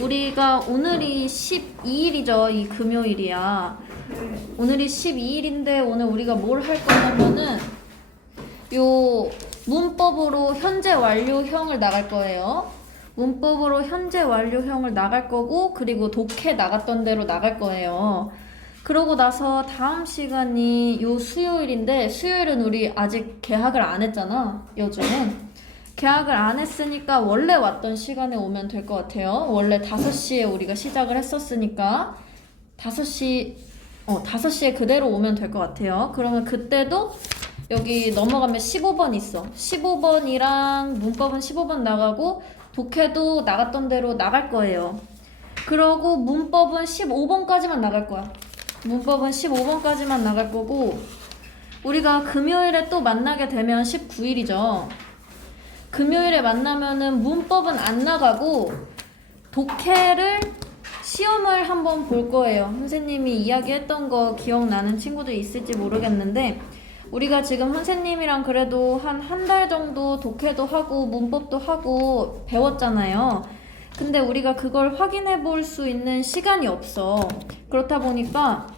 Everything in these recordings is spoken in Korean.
우리가 오늘이 12일이죠. 이 금요일이야. 오늘이 12일인데 오늘 우리가 뭘 할 거냐면은 요 문법으로 현재 완료형을 나갈 거예요. 문법으로 현재 완료형을 나갈 거고, 그리고 독해 나갔던 대로 나갈 거예요. 그러고 나서 다음 시간이 요 수요일인데, 수요일은 우리 아직 개학을 안 했잖아. 요즘은 개학을 안 했으니까 원래 왔던 시간에 오면 될 것 같아요. 원래 5시에 우리가 시작을 했었으니까 5시에 그대로 오면 될 것 같아요. 그러면 그때도 여기 넘어가면 15번 있어. 15번이랑 문법은 15번 나가고 독해도 나갔던 대로 나갈 거예요. 그러고 문법은 15번까지만 나갈 거야. 문법은 15번까지만 나갈 거고, 우리가 금요일에 또 만나게 되면 19일이죠. 금요일에 만나면은 문법은 안 나가고 독해를 시험을 한번 볼 거예요. 선생님이 이야기했던 거 기억나는 친구들 있을지 모르겠는데, 우리가 지금 선생님이랑 그래도 한 달 정도 독해도 하고 문법도 하고 배웠잖아요. 근데 우리가 그걸 확인해 볼 수 있는 시간이 없어. 그렇다 보니까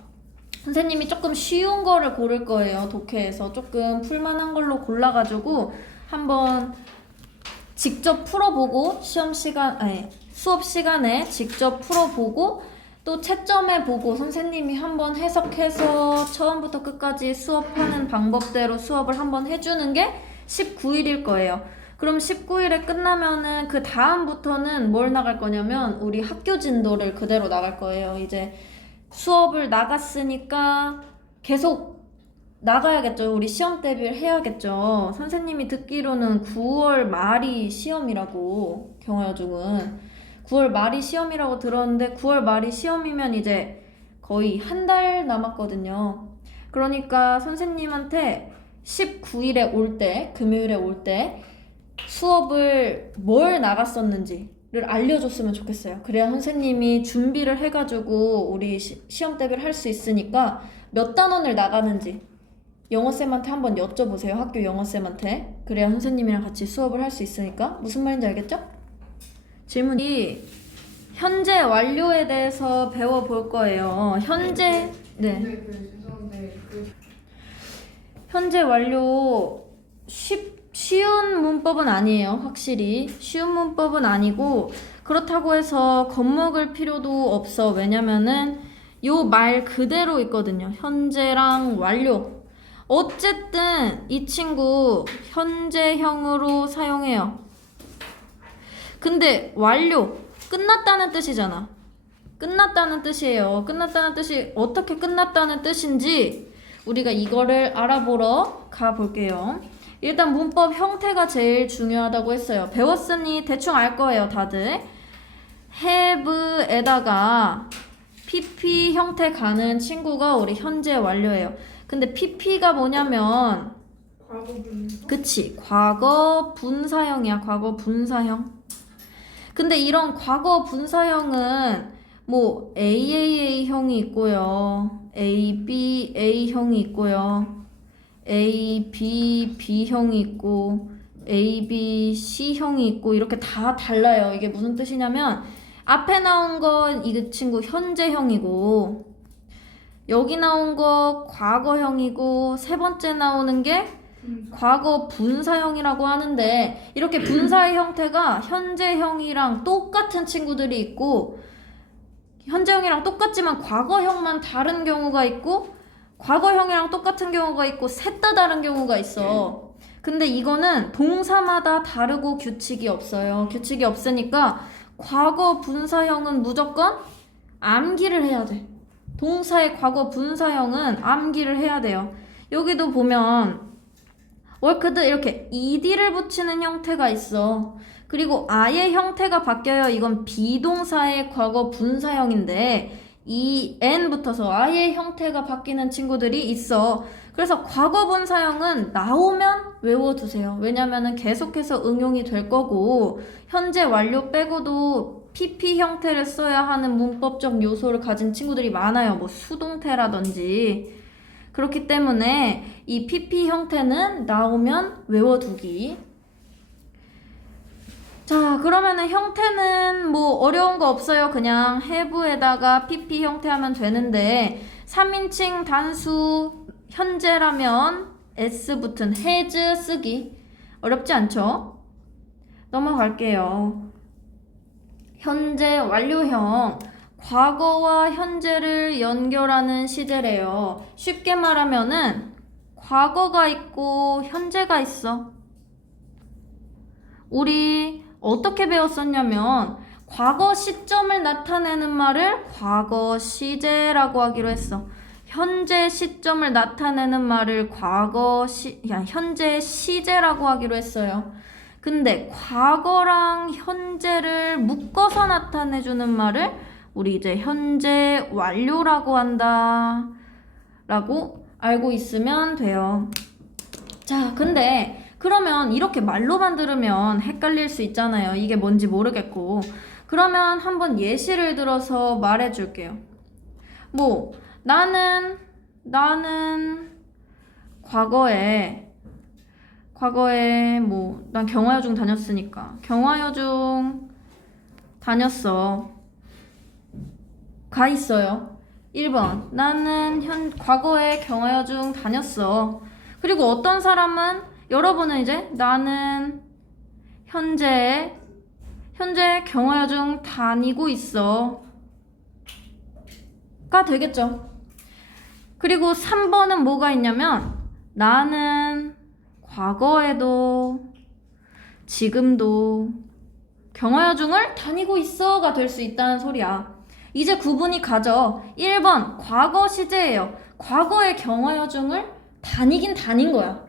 선생님이 조금 쉬운 거를 고를 거예요. 독해에서 조금 풀만한 걸로 골라가지고 한번 직접 풀어보고, 수업 시간에 직접 풀어보고, 또 채점해 보고 선생님이 한번 해석해서 처음부터 끝까지 수업하는 방법대로 수업을 한번 해주는 게 19일일 거예요. 그럼 19일에 끝나면은 그 다음부터는 뭘 나갈 거냐면 우리 학교 진도를 그대로 나갈 거예요. 이제 수업을 나갔으니까 계속 나가야겠죠. 우리 시험 대비를 해야겠죠. 선생님이 듣기로는 9월 말이 시험이라고, 경화여중은 9월 말이 시험이라고 들었는데, 9월 말이 시험이면 이제 거의 한 달 남았거든요. 그러니까 선생님한테 19일에 올 때, 금요일에 올 때 수업을 뭘 나갔었는지를 알려줬으면 좋겠어요. 그래야 선생님이 준비를 해가지고 우리 시험 대비를 할 수 있으니까 몇 단원을 나가는지 영어쌤한테 한번 여쭤보세요. 학교 영어쌤한테. 그래야 선생님이랑 같이 수업을 할 수 있으니까. 무슨 말인지 알겠죠? 질문이 현재 완료에 대해서 배워볼 거예요. 현재, 네. 현재 완료 쉬운 문법은 아니에요. 확실히 쉬운 문법은 아니고, 그렇다고 해서 겁먹을 필요도 없어. 왜냐면은 요 말 그대로 있거든요. 현재랑 완료. 어쨌든 이 친구 현재형으로 사용해요. 근데 완료, 끝났다는 뜻이잖아. 끝났다는 뜻이에요. 끝났다는 뜻이 어떻게 끝났다는 뜻인지 우리가 이거를 알아보러 가볼게요. 일단 문법 형태가 제일 중요하다고 했어요. 배웠으니 대충 알 거예요, 다들. have에다가 pp 형태 가는 친구가 우리 현재 완료예요. 근데 pp가 뭐냐면, 그치, 과거 분사형이야. 과거 분사형. 근데 이런 과거 분사형은 뭐 AAA형이 있고요, ABA형이 있고요, ABB형이 있고, ABC형이 있고, 이렇게 다 달라요. 이게 무슨 뜻이냐면, 앞에 나온 건 이 친구 현재형이고, 여기 나온 거 과거형이고, 세 번째 나오는 게 과거 분사형이라고 하는데, 이렇게 분사의 형태가 현재형이랑 똑같은 친구들이 있고, 현재형이랑 똑같지만 과거형만 다른 경우가 있고, 과거형이랑 똑같은 경우가 있고, 셋 다 다른 경우가 있어. 근데 이거는 동사마다 다르고 규칙이 없어요. 규칙이 없으니까 과거 분사형은 무조건 암기를 해야 돼. 동사의 과거 분사형은 암기를 해야 돼요. 여기도 보면 worked 이렇게 ed를 붙이는 형태가 있어. 그리고 아예 형태가 바뀌어요. 이건 비동사의 과거 분사형인데 en 붙어서 아예 형태가 바뀌는 친구들이 있어. 그래서 과거 분사형은 나오면 외워두세요. 왜냐면은 계속해서 응용이 될 거고, 현재 완료 빼고도 pp 형태를 써야 하는 문법적 요소를 가진 친구들이 많아요. 뭐 수동태라든지. 그렇기 때문에 이 pp 형태는 나오면 외워두기. 자, 그러면은 형태는 뭐 어려운 거 없어요. 그냥 have에다가 pp 형태 하면 되는데 3인칭 단수 현재라면 s 붙은 has 쓰기 어렵지 않죠? 넘어갈게요. 현재 완료형 과거와 현재를 연결하는 시제래요. 쉽게 말하면은 과거가 있고 현재가 있어. 우리 어떻게 배웠었냐면 과거 시점을 나타내는 말을 과거 시제라고 하기로 했어. 현재 시점을 나타내는 말을 현재 시제라고 하기로 했어요. 근데 과거랑 현재를 묶어서 나타내주는 말을 우리 이제 현재 완료라고 한다 라고 알고 있으면 돼요. 자, 근데 그러면 이렇게 말로만 들으면 헷갈릴 수 있잖아요. 이게 뭔지 모르겠고. 그러면 한번 예시를 들어서 말해줄게요. 뭐 나는 과거에 뭐 난 경화여중 다녔으니까 경화여중 다녔어. 가 있어요. 1번 나는 과거에 경화여중 다녔어. 그리고 어떤 사람은 여러분은 이제 나는 현재 경화여중 다니고 있어 가 되겠죠. 그리고 3번은 뭐가 있냐면 나는 과거에도 지금도 경화여중을 다니고 있어가 될 수 있다는 소리야. 이제 구분이 가죠. 1번 과거 시제예요. 과거의 경화여중을 다니긴 다닌 거야.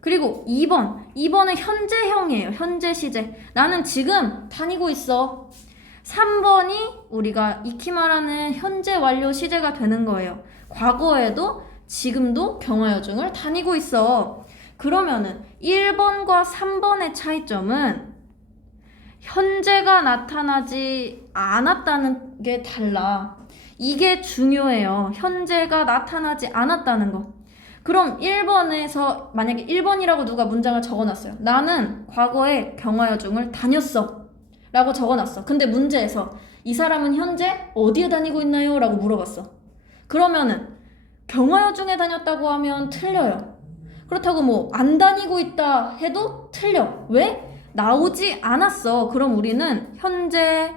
그리고 2번은 현재형이에요. 현재 시제. 나는 지금 다니고 있어. 3번이 우리가 익히 말하는 현재 완료 시제가 되는 거예요. 과거에도 지금도 경화여중을 다니고 있어. 그러면은 1번과 3번의 차이점은 현재가 나타나지 않았다는 게 달라. 이게 중요해요. 현재가 나타나지 않았다는 거. 그럼 1번에서 만약에 1번이라고 누가 문장을 적어놨어요. 나는 과거에 경화여중을 다녔어 라고 적어놨어. 근데 문제에서 이 사람은 현재 어디에 다니고 있나요? 라고 물어봤어. 그러면은 경화여중에 다녔다고 하면 틀려요. 그렇다고 뭐 안 다니고 있다 해도 틀려. 왜? 나오지 않았어. 그럼 우리는 현재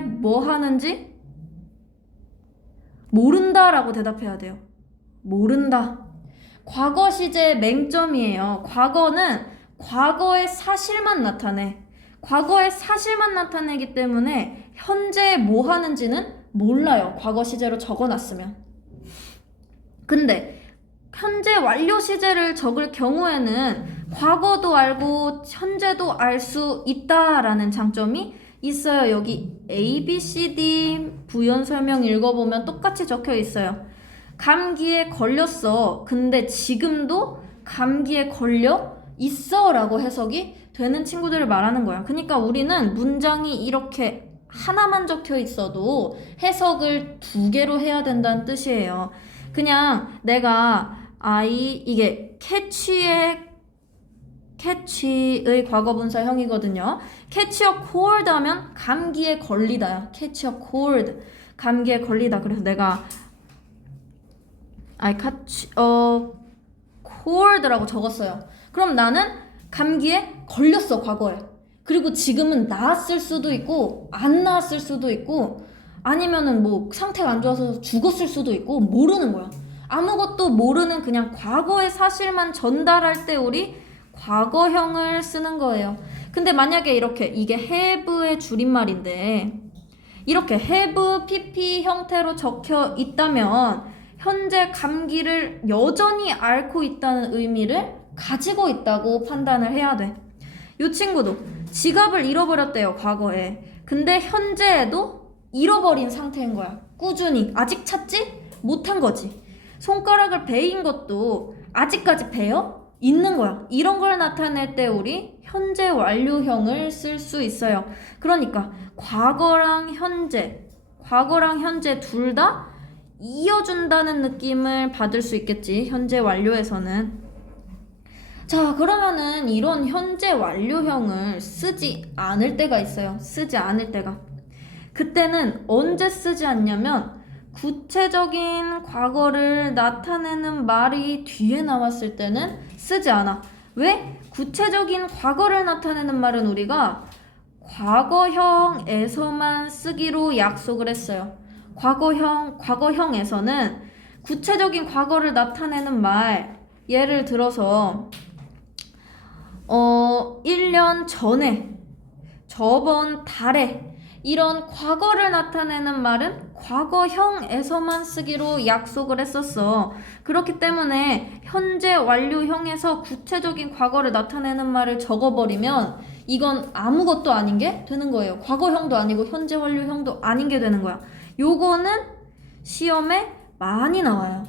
뭐 하는지 모른다 라고 대답해야 돼요. 모른다. 과거 시제 맹점이에요. 과거는 과거의 사실만 나타내. 과거의 사실만 나타내기 때문에 현재 뭐 하는지는 몰라요. 과거 시제로 적어놨으면. 근데 현재 완료 시제를 적을 경우에는 과거도 알고 현재도 알 수 있다라는 장점이 있어요. 여기 A, B, C, D 부연 설명 읽어보면 똑같이 적혀 있어요. 감기에 걸렸어. 근데 지금도 감기에 걸려 있어 라고 해석이 되는 친구들을 말하는 거야. 그러니까 우리는 문장이 이렇게 하나만 적혀 있어도 해석을 2개로 해야 된다는 뜻이에요. 그냥 내가 이게 캐치의 과거분사형이거든요. catch a cold 하면 감기에 걸리다야. catch a cold. 감기에 걸리다. 그래서 내가 I catch a cold라고 적었어요. 그럼 나는 감기에 걸렸어, 과거에. 그리고 지금은 나았을 수도 있고 안 나았을 수도 있고 아니면은 뭐 상태가 안 좋아서 죽었을 수도 있고 모르는 거야. 아무것도 모르는 그냥 과거의 사실만 전달할 때 우리 과거형을 쓰는 거예요. 근데 만약에 이게 have의 줄임말인데 이렇게 have, pp 형태로 적혀 있다면 현재 감기를 여전히 앓고 있다는 의미를 가지고 있다고 판단을 해야 돼. 이 친구도 지갑을 잃어버렸대요, 과거에. 근데 현재에도 잃어버린 상태인 거야. 꾸준히. 아직 찾지 못한 거지. 손가락을 베인 것도 아직까지 베어 있는 거야. 이런 걸 나타낼 때 우리 현재 완료형을 쓸 수 있어요. 그러니까 과거랑 현재 둘 다 이어준다는 느낌을 받을 수 있겠지. 현재 완료에서는. 자, 그러면은 이런 현재 완료형을 쓰지 않을 때가 있어요. 쓰지 않을 때가. 그때는 언제 쓰지 않냐면 구체적인 과거를 나타내는 말이 뒤에 나왔을 때는 쓰지 않아. 왜? 구체적인 과거를 나타내는 말은 우리가 과거형에서만 쓰기로 약속을 했어요. 과거형에서는 구체적인 과거를 나타내는 말, 예를 들어서 1년 전에, 저번 달에 이런 과거를 나타내는 말은 과거형에서만 쓰기로 약속을 했었어. 그렇기 때문에 현재 완료형에서 구체적인 과거를 나타내는 말을 적어버리면 이건 아무것도 아닌 게 되는 거예요. 과거형도 아니고 현재 완료형도 아닌 게 되는 거야. 요거는 시험에 많이 나와요.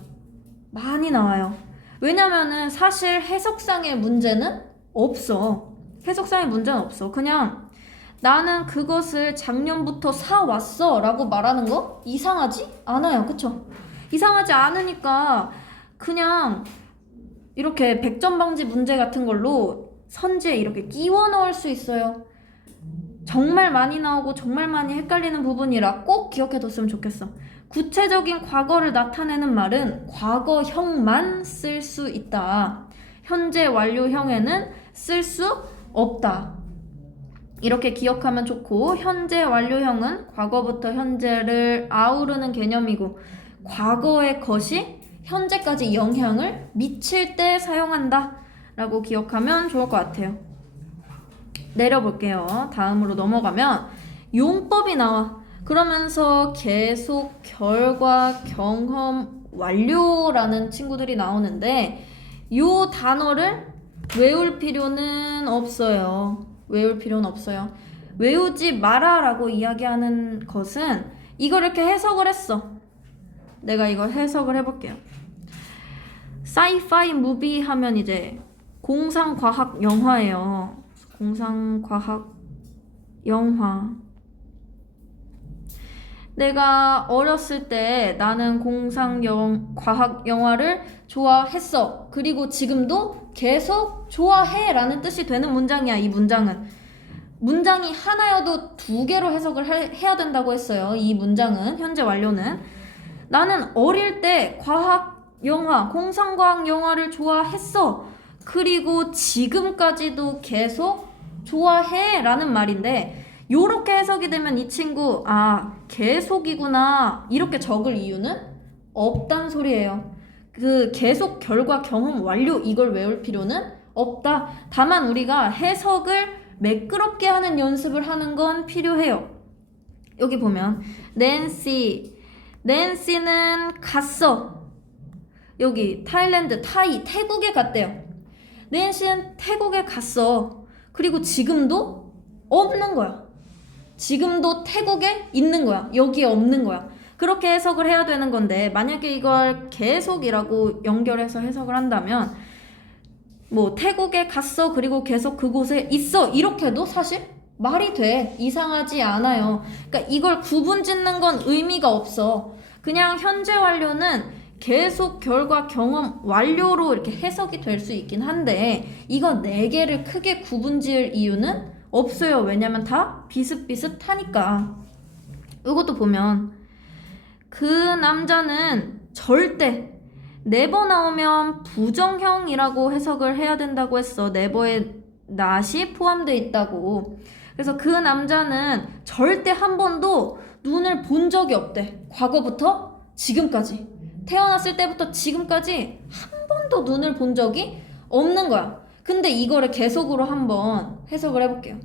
많이 나와요. 왜냐면은 사실 해석상의 문제는 없어. 해석상의 문제는 없어. 그냥 나는 그것을 작년부터 사왔어 라고 말하는 거 이상하지 않아요. 그쵸? 이상하지 않으니까 그냥 이렇게 100점 방지 문제 같은 걸로 선지에 이렇게 끼워 넣을 수 있어요. 정말 많이 나오고 정말 많이 헷갈리는 부분이라 꼭 기억해뒀으면 좋겠어. 구체적인 과거를 나타내는 말은 과거형만 쓸 수 있다. 현재 완료형에는 쓸 수 없다. 이렇게 기억하면 좋고, 현재 완료형은 과거부터 현재를 아우르는 개념이고 과거의 것이 현재까지 영향을 미칠 때 사용한다 라고 기억하면 좋을 것 같아요. 내려볼게요. 다음으로 넘어가면 용법이 나와. 그러면서 계속, 결과, 경험, 완료라는 친구들이 나오는데 이 단어를 외울 필요는 없어요. 외울 필요는 없어요. 외우지 마라 라고 이야기하는 것은 이걸 이렇게 해석을 했어. 내가 이걸 해석을 해볼게요. 사이파이 무비 하면 이제 공상과학 영화예요. 공상과학 영화. 내가 어렸을 때 나는 과학 영화를 좋아했어. 그리고 지금도 계속 좋아해 라는 뜻이 되는 문장이야. 이 문장은. 문장이 하나여도 두 개로 해석을 해야 된다고 했어요. 이 문장은, 현재 완료는. 나는 어릴 때 과학 영화, 공상과학 영화를 좋아했어. 그리고 지금까지도 계속 좋아해 라는 말인데, 요렇게 해석이 되면 이 친구 계속이구나 이렇게 적을 이유는 없단 소리예요. 그 계속, 결과, 경험, 완료 이걸 외울 필요는 없다. 다만 우리가 해석을 매끄럽게 하는 연습을 하는 건 필요해요. 여기 보면 낸시는 갔어. 여기 타일랜드, 태국에 갔대요. 낸시는 태국에 갔어. 그리고 지금도 없는 거야. 지금도 태국에 있는 거야. 여기에 없는 거야. 그렇게 해석을 해야 되는 건데, 만약에 이걸 계속이라고 연결해서 해석을 한다면 뭐 태국에 갔어 그리고 계속 그곳에 있어 이렇게도 사실 말이 돼. 이상하지 않아요. 그러니까 이걸 구분 짓는 건 의미가 없어. 그냥 현재 완료는 계속, 결과, 경험, 완료로 이렇게 해석이 될 수 있긴 한데 이거 4개를 크게 구분 지을 이유는 없어요. 왜냐면 다 비슷비슷하니까. 이것도 보면 그 남자는 절대, 네버 나오면 부정형이라고 해석을 해야 된다고 했어. 네버에 not이 포함되어 있다고. 그래서 그 남자는 절대 한 번도 눈을 본 적이 없대. 과거부터 지금까지, 태어났을 때부터 지금까지 한 번도 눈을 본 적이 없는 거야. 근데 이거를 계속으로 한번 해석을 해볼게요.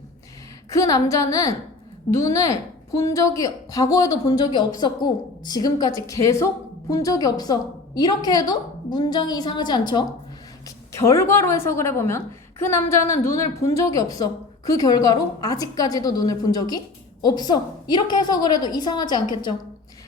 그 남자는 눈을 본 적이, 과거에도 본 적이 없었고 지금까지 계속 본 적이 없어. 이렇게 해도 문장이 이상하지 않죠? 결과로 해석을 해보면 그 남자는 눈을 본 적이 없어. 그 결과로 아직까지도 눈을 본 적이 없어. 이렇게 해석을 해도 이상하지 않겠죠?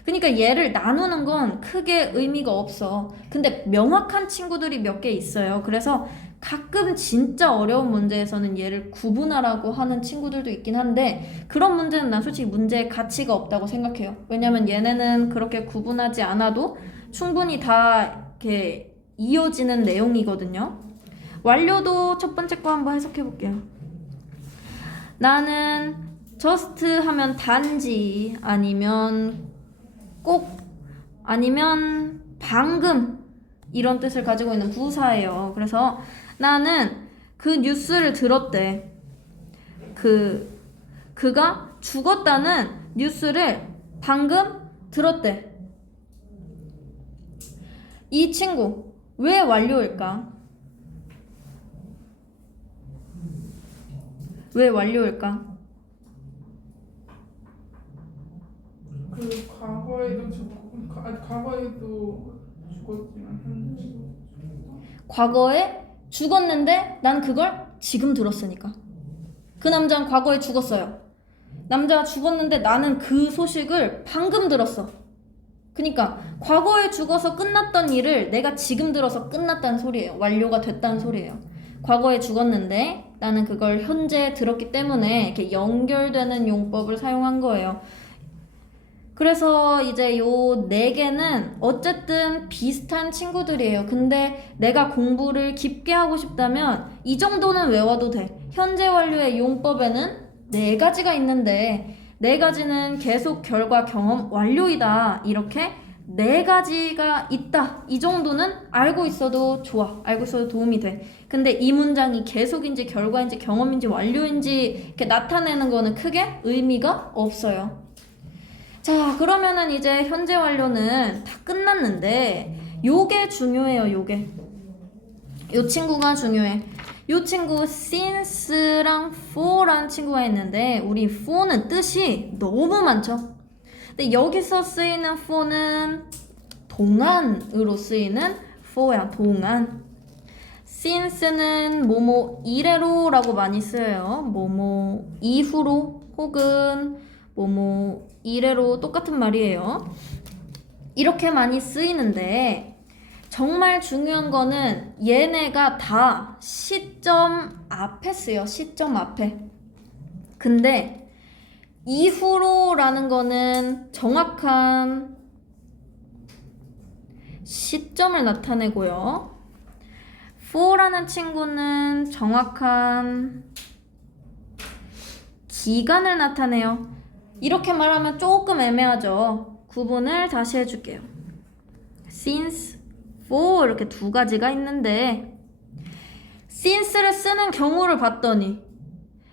그러니까 얘를 나누는 건 크게 의미가 없어. 근데 명확한 친구들이 몇 개 있어요. 그래서 가끔 진짜 어려운 문제에서는 얘를 구분하라고 하는 친구들도 있긴 한데 그런 문제는 난 솔직히 문제의 가치가 없다고 생각해요. 왜냐면 얘네는 그렇게 구분하지 않아도 충분히 다 이렇게 이어지는 내용이거든요. 완료도 첫 번째 거 한번 해석해 볼게요. 나는 just 하면 단지, 아니면 꼭, 아니면 방금 이런 뜻을 가지고 있는 부사예요. 그래서 나는 그 뉴스를 들었대. 그가 죽었다는 뉴스를 방금 들었대. 이 친구 왜 완료일까? 왜 완료일까? 그 과거에도 과거에도 죽었지만 현재도 과거에 죽었는데 난 그걸 지금 들었으니까. 그 남자는 과거에 죽었어요. 남자가 죽었는데 나는 그 소식을 방금 들었어. 그러니까 과거에 죽어서 끝났던 일을 내가 지금 들어서 끝났다는 소리예요. 완료가 됐다는 소리예요. 과거에 죽었는데 나는 그걸 현재 들었기 때문에 이렇게 연결되는 용법을 사용한 거예요. 그래서 이제 요 네 개는 어쨌든 비슷한 친구들이에요. 근데 내가 공부를 깊게 하고 싶다면 이 정도는 외워도 돼. 현재 완료의 용법에는 네 가지가 있는데 네 가지는 계속, 결과, 경험, 완료이다. 이렇게 네 가지가 있다. 이 정도는 알고 있어도 좋아. 알고 있어도 도움이 돼. 근데 이 문장이 계속인지 결과인지 경험인지 완료인지 이렇게 나타내는 거는 크게 의미가 없어요. 자, 그러면은 이제 현재 완료는 다 끝났는데 요게 중요해요. 요게. 요 친구가 중요해. 요 친구 since랑 for라는 친구가 있는데 우리 for는 뜻이 너무 많죠. 근데 여기서 쓰이는 for는 동안으로 쓰이는 for야. 동안. since는 뭐뭐 이래로라고 많이 쓰여요. 뭐뭐 이후로 혹은 뭐뭐 이래로 똑같은 말이에요. 이렇게 많이 쓰이는데 정말 중요한 거는 얘네가 다 시점 앞에 쓰여. 시점 앞에. 근데 이후로라는 거는 정확한 시점을 나타내고요. for라는 친구는 정확한 기간을 나타내요. 이렇게 말하면 조금 애매하죠. 구분을 다시 해줄게요. since, for 이렇게 두 가지가 있는데 since를 쓰는 경우를 봤더니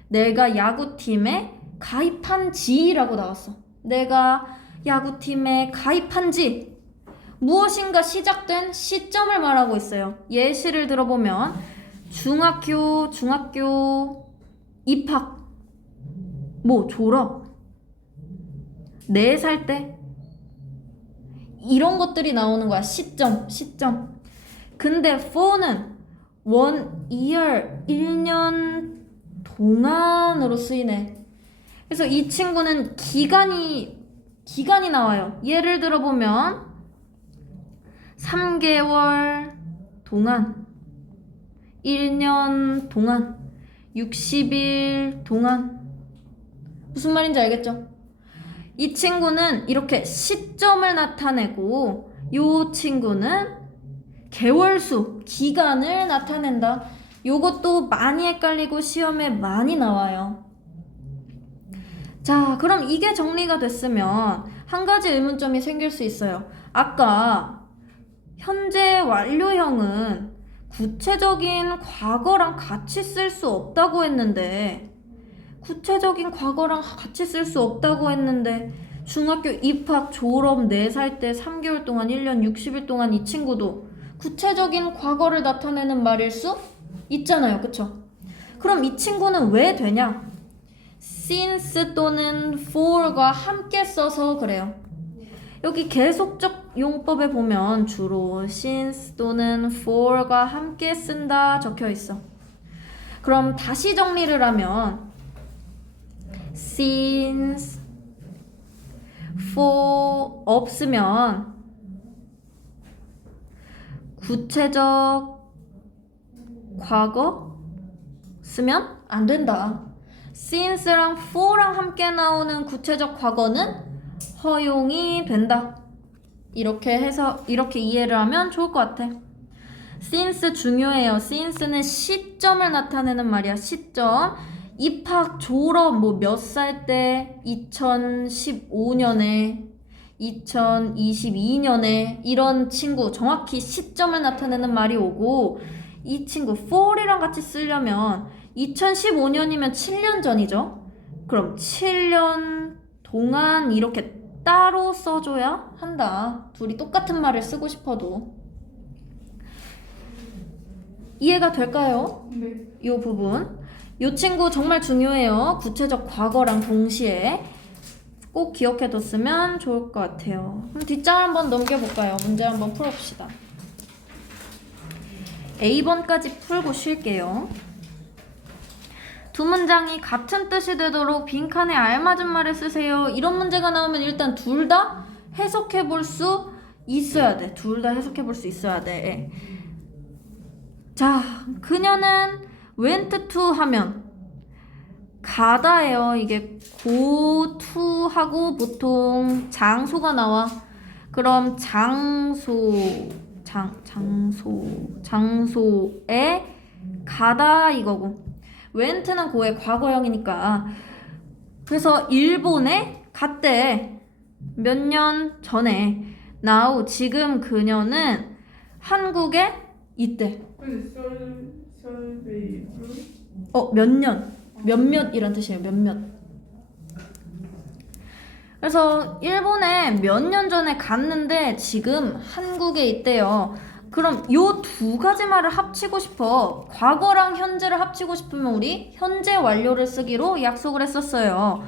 내가 야구팀에 가입한 지라고 나왔어. 내가 야구팀에 가입한 지 무엇인가 시작된 시점을 말하고 있어요. 예시를 들어보면 중학교 입학, 뭐 졸업, 4살 때 이런 것들이 나오는 거야. 시점. 근데 for는 1 year, 1년 동안으로 쓰이네. 그래서 이 친구는 기간이 나와요. 예를 들어보면 3개월 동안, 1년 동안, 60일 동안. 무슨 말인지 알겠죠? 이 친구는 이렇게 시점을 나타내고 이 친구는 개월수, 기간을 나타낸다. 요것도 많이 헷갈리고 시험에 많이 나와요. 자, 그럼 이게 정리가 됐으면 한 가지 의문점이 생길 수 있어요. 아까 현재 완료형은 구체적인 과거랑 같이 쓸 수 없다고 했는데 중학교 입학, 졸업 4살 때 3개월 동안, 1년 60일 동안 이 친구도 구체적인 과거를 나타내는 말일 수 있잖아요. 그쵸? 그럼 이 친구는 왜 되냐? since 또는 for가 함께 써서 그래요. 여기 계속적 용법에 보면 주로 since 또는 for가 함께 쓴다 적혀 있어. 그럼 다시 정리를 하면 since, for 없으면 구체적 과거 쓰면 안 된다. since랑 for랑 함께 나오는 구체적 과거는 허용이 된다. 이렇게 해서 이렇게 이해를 하면 좋을 것 같아. since 중요해요. since는 시점을 나타내는 말이야. 시점. 입학, 졸업, 뭐 몇 살 때, 2015년에, 2022년에, 이런 친구, 정확히 시점을 나타내는 말이 오고, 이 친구, for이랑 같이 쓰려면, 2015년이면 7년 전이죠? 그럼 7년 동안 이렇게 따로 써줘야 한다. 둘이 똑같은 말을 쓰고 싶어도. 이해가 될까요? 네. 이 부분. 이 친구 정말 중요해요. 구체적 과거랑 동시에 꼭 기억해뒀으면 좋을 것 같아요. 그럼 뒷장 한번 넘겨볼까요? 문제 한번 풀어봅시다. A번까지 풀고 쉴게요. 두 문장이 같은 뜻이 되도록 빈칸에 알맞은 말을 쓰세요. 이런 문제가 나오면 일단 둘 다 해석해볼 수 있어야 돼. 둘 다 해석해볼 수 있어야 돼. 자, 그녀는 went to 하면 가다예요. 이게 go to 하고 보통 장소가 나와. 그럼 장소에 가다 이거고. went는 고의 과거형이니까. 그래서 일본에 갔대. 몇 년 전에. now 지금 그녀는 한국에 있대. 근데 설베이브 몇 년, 몇몇 이란 뜻이에요. 몇몇. 그래서 일본에 몇 년 전에 갔는데 지금 한국에 있대요. 그럼 요 두 가지 말을 합치고 싶어. 과거랑 현재를 합치고 싶으면 우리 현재 완료를 쓰기로 약속을 했었어요.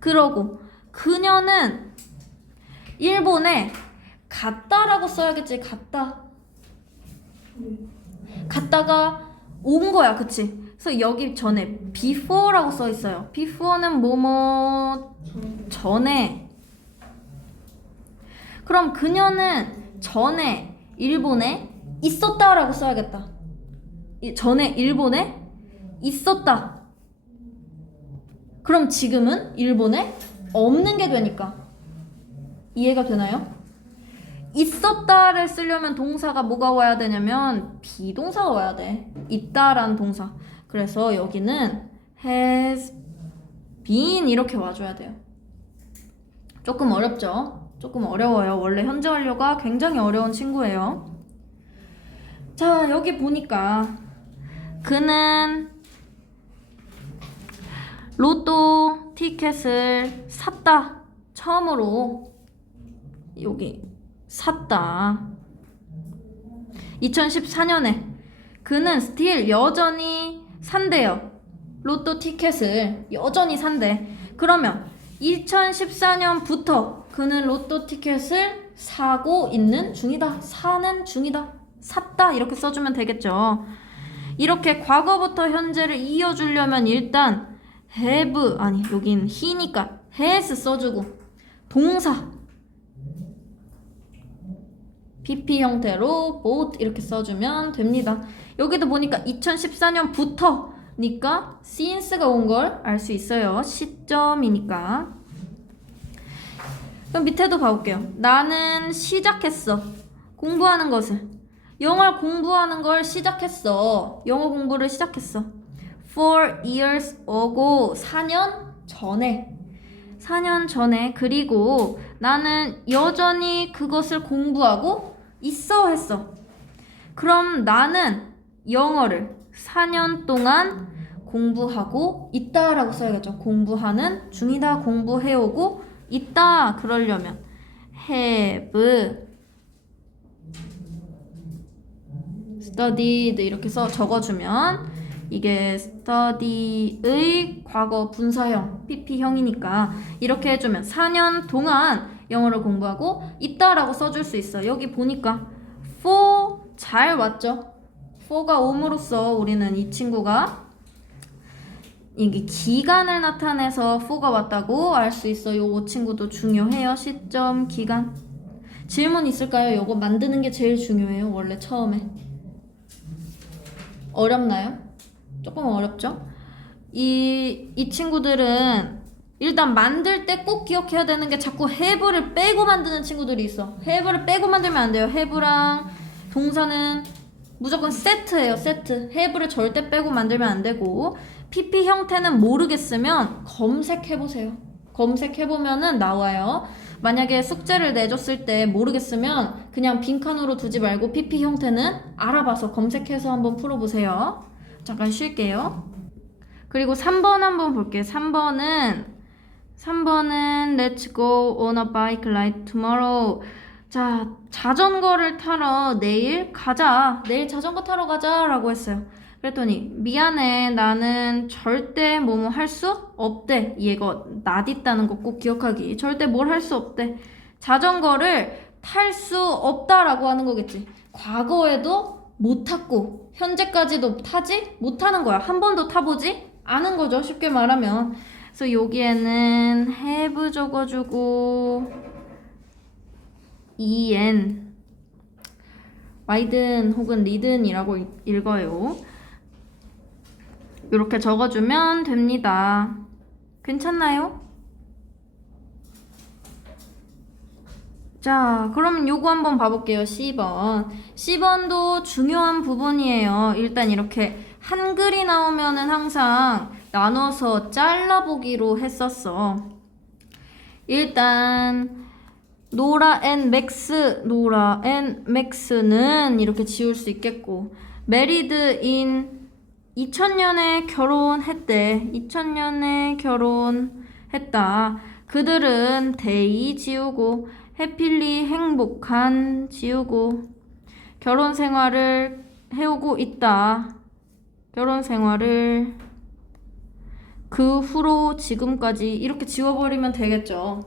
그러고 그녀는 일본에 갔다라고 써야겠지. 갔다가 온 거야. 그치? 그래서 여기 전에 before라고 써 있어요. before는 뭐뭐 전에. 그럼 그녀는 전에 일본에 있었다라고 써야겠다. 전에 일본에 있었다. 그럼 지금은 일본에 없는 게 되니까. 이해가 되나요? 있었다를 쓰려면 동사가 뭐가 와야 되냐면 비동사가 와야 돼. 있다라는 동사. 그래서 여기는 has been 이렇게 와줘야 돼요. 조금 어렵죠? 조금 어려워요. 원래 현재 완료가 굉장히 어려운 친구예요. 자, 여기 보니까 그는 로또 티켓을 샀다. 처음으로 여기 샀다. 2014년에 그는 still 여전히 산대요. 로또 티켓을 여전히 산대. 그러면 2014년부터 그는 로또 티켓을 사고 있는 중이다. 사는 중이다. 샀다. 이렇게 써주면 되겠죠. 이렇게 과거부터 현재를 이어주려면 일단 have 아니 여긴 he니까 has 써주고 동사 PP 형태로 both 이렇게 써주면 됩니다. 여기도 보니까 2014년부터니까 since가 온 걸 알 수 있어요. 시점이니까. 그럼 밑에도 봐볼게요. 나는 시작했어. 공부하는 것을. 영어 공부하는 걸 시작했어. 영어 공부를 시작했어. 4 years ago. 4년 전에. 4년 전에. 그리고 나는 여전히 그것을 공부하고 있어 했어. 그럼 나는 영어를 4년 동안 공부하고 있다라고 써야겠죠. 공부하는 중이다. 공부해오고 있다. 그러려면 have studied 이렇게 적어주면 이게 study의 과거 분사형, PP형이니까 이렇게 해주면 4년 동안 영어를 공부하고 있다라고 써줄 수 있어. 여기 보니까 for 잘 왔죠? for가 옴으로써 우리는 이 친구가 이게 기간을 나타내서 for가 왔다고 알 수 있어. 요 친구도 중요해요. 시점, 기간. 질문 있을까요? 요거 만드는 게 제일 중요해요. 원래 처음에. 어렵나요? 조금 어렵죠? 이 친구들은 일단 만들 때 꼭 기억해야 되는 게 자꾸 have를 빼고 만드는 친구들이 있어. have를 빼고 만들면 안 돼요. have랑 동사는 무조건 세트예요. 세트. have를 절대 빼고 만들면 안 되고 PP 형태는 모르겠으면 검색해보세요. 검색해보면은 나와요. 만약에 숙제를 내줬을 때 모르겠으면 그냥 빈칸으로 두지 말고 PP 형태는 알아봐서 검색해서 한번 풀어보세요. 잠깐 쉴게요. 그리고 3번 한번 볼게요. 3번은 Let's go on a bike ride tomorrow. 자, 자전거를 타러 내일 가자. 내일 자전거 타러 가자 라고 했어요. 그랬더니 미안해, 나는 절대 뭐뭐 할 수 없대. 얘가 낫 있다는 거 꼭 기억하기. 절대 뭘 할 수 없대. 자전거를 탈 수 없다라고 하는 거겠지. 과거에도 못 탔고 현재까지도 타지 못하는 거야. 한 번도 타보지 않은 거죠. 쉽게 말하면. 그래서 여기에는 have 적어주고 en riden 혹은 ridden이라고 읽어요. 이렇게 적어주면 됩니다. 괜찮나요? 자, 그럼 요거 한번 봐볼게요. 10번. 10번도 중요한 부분이에요. 일단 이렇게 한글이 나오면은 항상 나눠서 잘라보기로 했었어. 일단 노라 앤 맥스는 이렇게 지울 수 있겠고 메리드 인 2000년에 결혼했대. 2000년에 결혼했다. 그들은 데이 지우고 해필리 행복한 지우고 결혼 생활을 해오고 있다. 결혼 생활을 그 후로 지금까지 이렇게 지워버리면 되겠죠.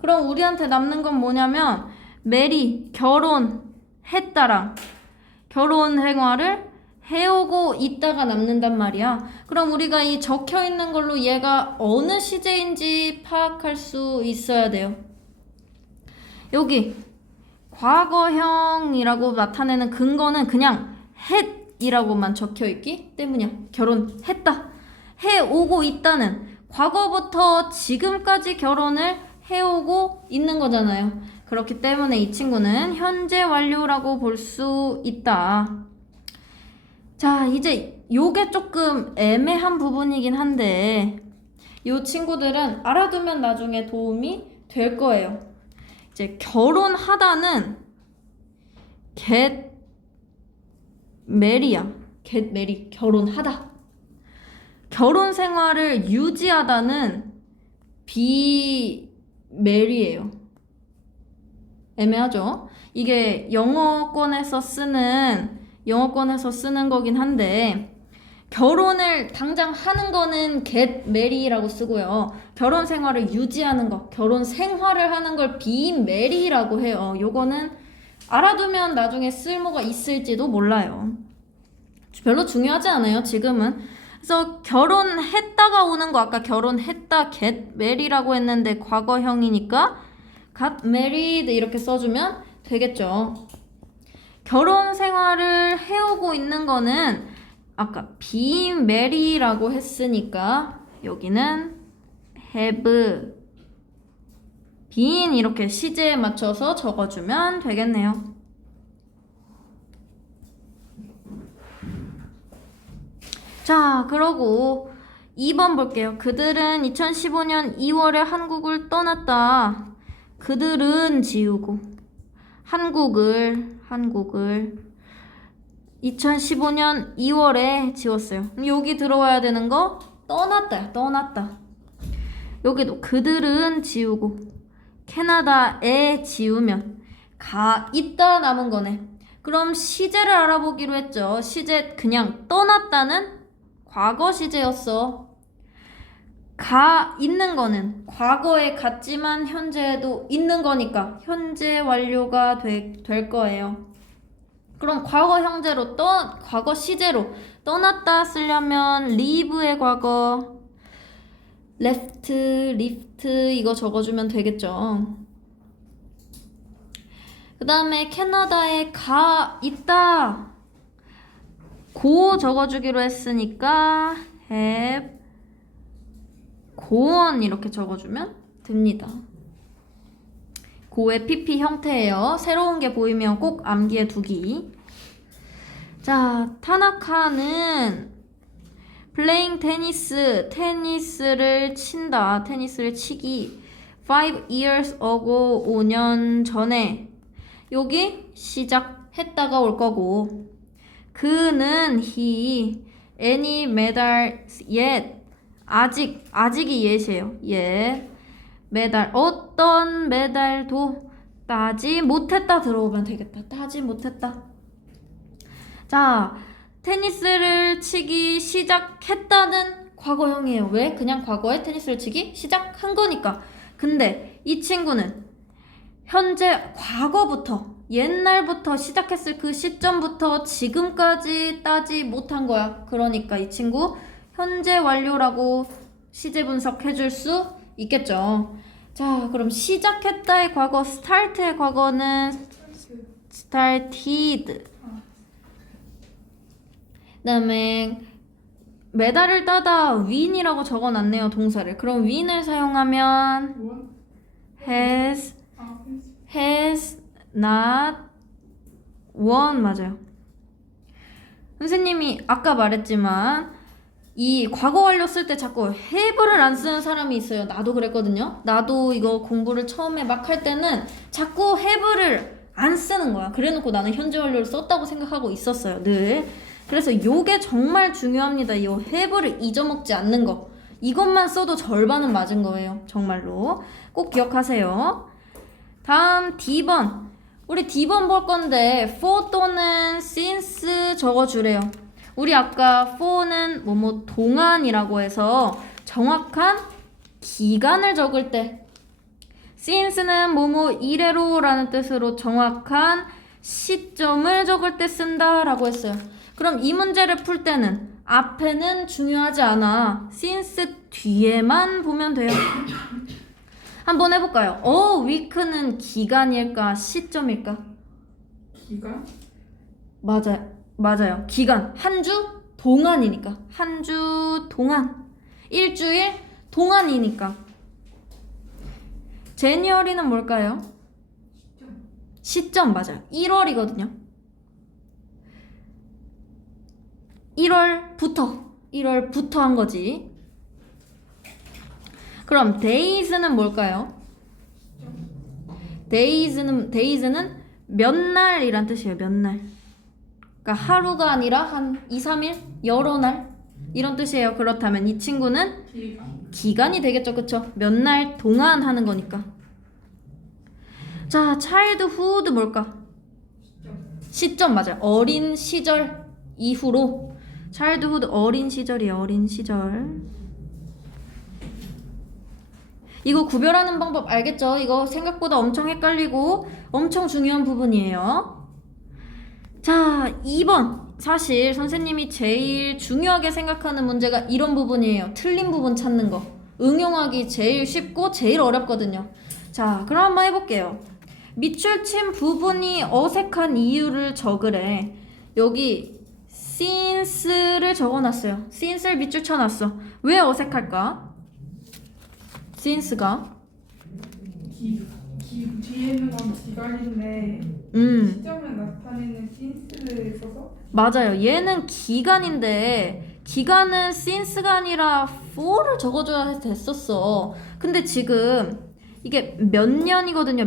그럼 우리한테 남는 건 뭐냐면 메리 결혼했다랑 결혼 생활을 해오고 있다가 남는단 말이야. 그럼 우리가 이 적혀 있는 걸로 얘가 어느 시제인지 파악할 수 있어야 돼요. 여기 과거형이라고 나타내는 근거는 그냥 했이라고만 적혀 있기 때문이야. 결혼했다. 해오고 있다는 과거부터 지금까지 결혼을 해오고 있는 거잖아요. 그렇기 때문에 이 친구는 현재 완료라고 볼 수 있다. 자, 이제 요게 조금 애매한 부분이긴 한데 요 친구들은 알아두면 나중에 도움이 될 거예요. 이제 결혼하다는 get marry야. get marry, 결혼하다. 결혼 생활을 유지하다는 be marry예요. 애매하죠? 이게 영어권에서 쓰는 거긴 한데 결혼을 당장 하는 거는 get marry라고 쓰고요. 결혼 생활을 유지하는 거, 결혼 생활을 하는 걸 be marry라고 해요. 요거는 알아두면 나중에 쓸모가 있을지도 몰라요. 별로 중요하지 않아요, 지금은. 그래서 결혼했다가 오는 거 아까 결혼했다 get marry라고 했는데 과거형이니까 got married 이렇게 써주면 되겠죠. 결혼 생활을 해오고 있는 거는 아까 being married라고 했으니까 여기는 have been 이렇게 시제에 맞춰서 적어주면 되겠네요. 자, 그러고 2번 볼게요. 그들은 2015년 2월에 한국을 떠났다. 그들은 지우고 한국을 2015년 2월에 지웠어요. 여기 들어와야 되는 거 떠났다야. 떠났다. 여기도 그들은 지우고 캐나다에 지우면 가 있다 남은 거네. 그럼 시제를 알아보기로 했죠. 시제 그냥 떠났다는 과거 시제였어. 가 있는 거는 과거에 갔지만 현재에도 있는 거니까 현재 완료가 될 거예요. 그럼 과거 시제로 떠났다 쓰려면 leave의 과거 left, lift 이거 적어주면 되겠죠. 그 다음에 캐나다에 가 있다 go 적어주기로 했으니까 have gone 이렇게 적어주면 됩니다. go의 pp 형태예요. 새로운 게 보이면 꼭 암기해 두기. 자, 타나카는 playing 테니스를 친다. 테니스를 치기 5 years ago 5년 전에 여기 시작했다가 올 거고 그는 he any medals yet 아직이 yet이에요. yet 메달 어떤 메달도 따지 못했다 들어오면 되겠다. 따지 못했다. 자, 테니스를 치기 시작했다는 과거형이에요. 왜? 그냥 과거에 테니스를 치기 시작한 거니까. 근데 이 친구는 현재 과거부터 옛날부터 시작했을 그 시점부터 지금까지 따지 못한 거야. 그러니까 이 친구 현재 완료라고 시제 분석해 줄 수 있겠죠. 자, 그럼 시작했다의 과거, start의 과거는 started. 그다음에 메달을 따다 win이라고 적어놨네요. 동사를. 그럼 win을 사용하면 원? has 아, not won 맞아요. 선생님이 아까 말했지만 이 과거 완료 쓸 때 자꾸 have를 안 쓰는 사람이 있어요. 나도 그랬거든요. 나도 이거 공부를 처음에 막 할 때는 자꾸 have를 안 쓰는 거야. 그래놓고 나는 현재 완료를 썼다고 생각하고 있었어요. 늘. 그래서 요게 정말 중요합니다. 이 have를 잊어먹지 않는 거. 이것만 써도 절반은 맞은 거예요. 정말로. 꼭 기억하세요. 다음 D번. 우리 D번 볼 건데 for 또는 since 적어주래요. 우리 아까 for는 뭐뭐 동안이라고 해서 정확한 기간을 적을 때 since는 뭐뭐 이래로라는 뜻으로 정확한 시점을 적을 때 쓴다라고 했어요. 그럼 이 문제를 풀 때는 앞에는 중요하지 않아. since 뒤에만 보면 돼요. 한번 해볼까요? week는 기간일까? 시점일까? 기간? 맞아요. 기간. 한 주 동안이니까. 한 주 동안. 일주일 동안이니까. 제니어리는 뭘까요? 시점 맞아요. 1월이거든요. 1월부터 한 거지. 그럼 days는 뭘까요? days는 몇 날이란 뜻이에요. 몇 날. 그러니까 하루가 아니라 한 2, 3일? 여러 날? 이런 뜻이에요. 그렇다면 이 친구는 기간이 되겠죠. 그쵸? 몇 날 동안 하는 거니까. 자, childhood 뭘까? 시점 맞아요. 어린 시절 이후로. childhood 어린 시절이에요. 어린 시절. 이거 구별하는 방법 알겠죠? 이거 생각보다 엄청 헷갈리고 엄청 중요한 부분이에요. 자, 2번. 사실 선생님이 제일 중요하게 생각하는 문제가 이런 부분이에요. 틀린 부분 찾는 거. 응용하기 제일 쉽고 제일 어렵거든요. 자, 그럼 한번 해볼게요. 밑줄 친 부분이 어색한 이유를 적으래. 여기 since를 적어놨어요. since를 밑줄 쳐놨어. 왜 어색할까? since가 뒤에 있는 건 기간인데 시점을 나타내는 since를 써서? 맞아요. 얘는 기간인데 기간은 since가 아니라 for를 적어줘야 됐었어. 근데 지금 이게 몇 년이거든요.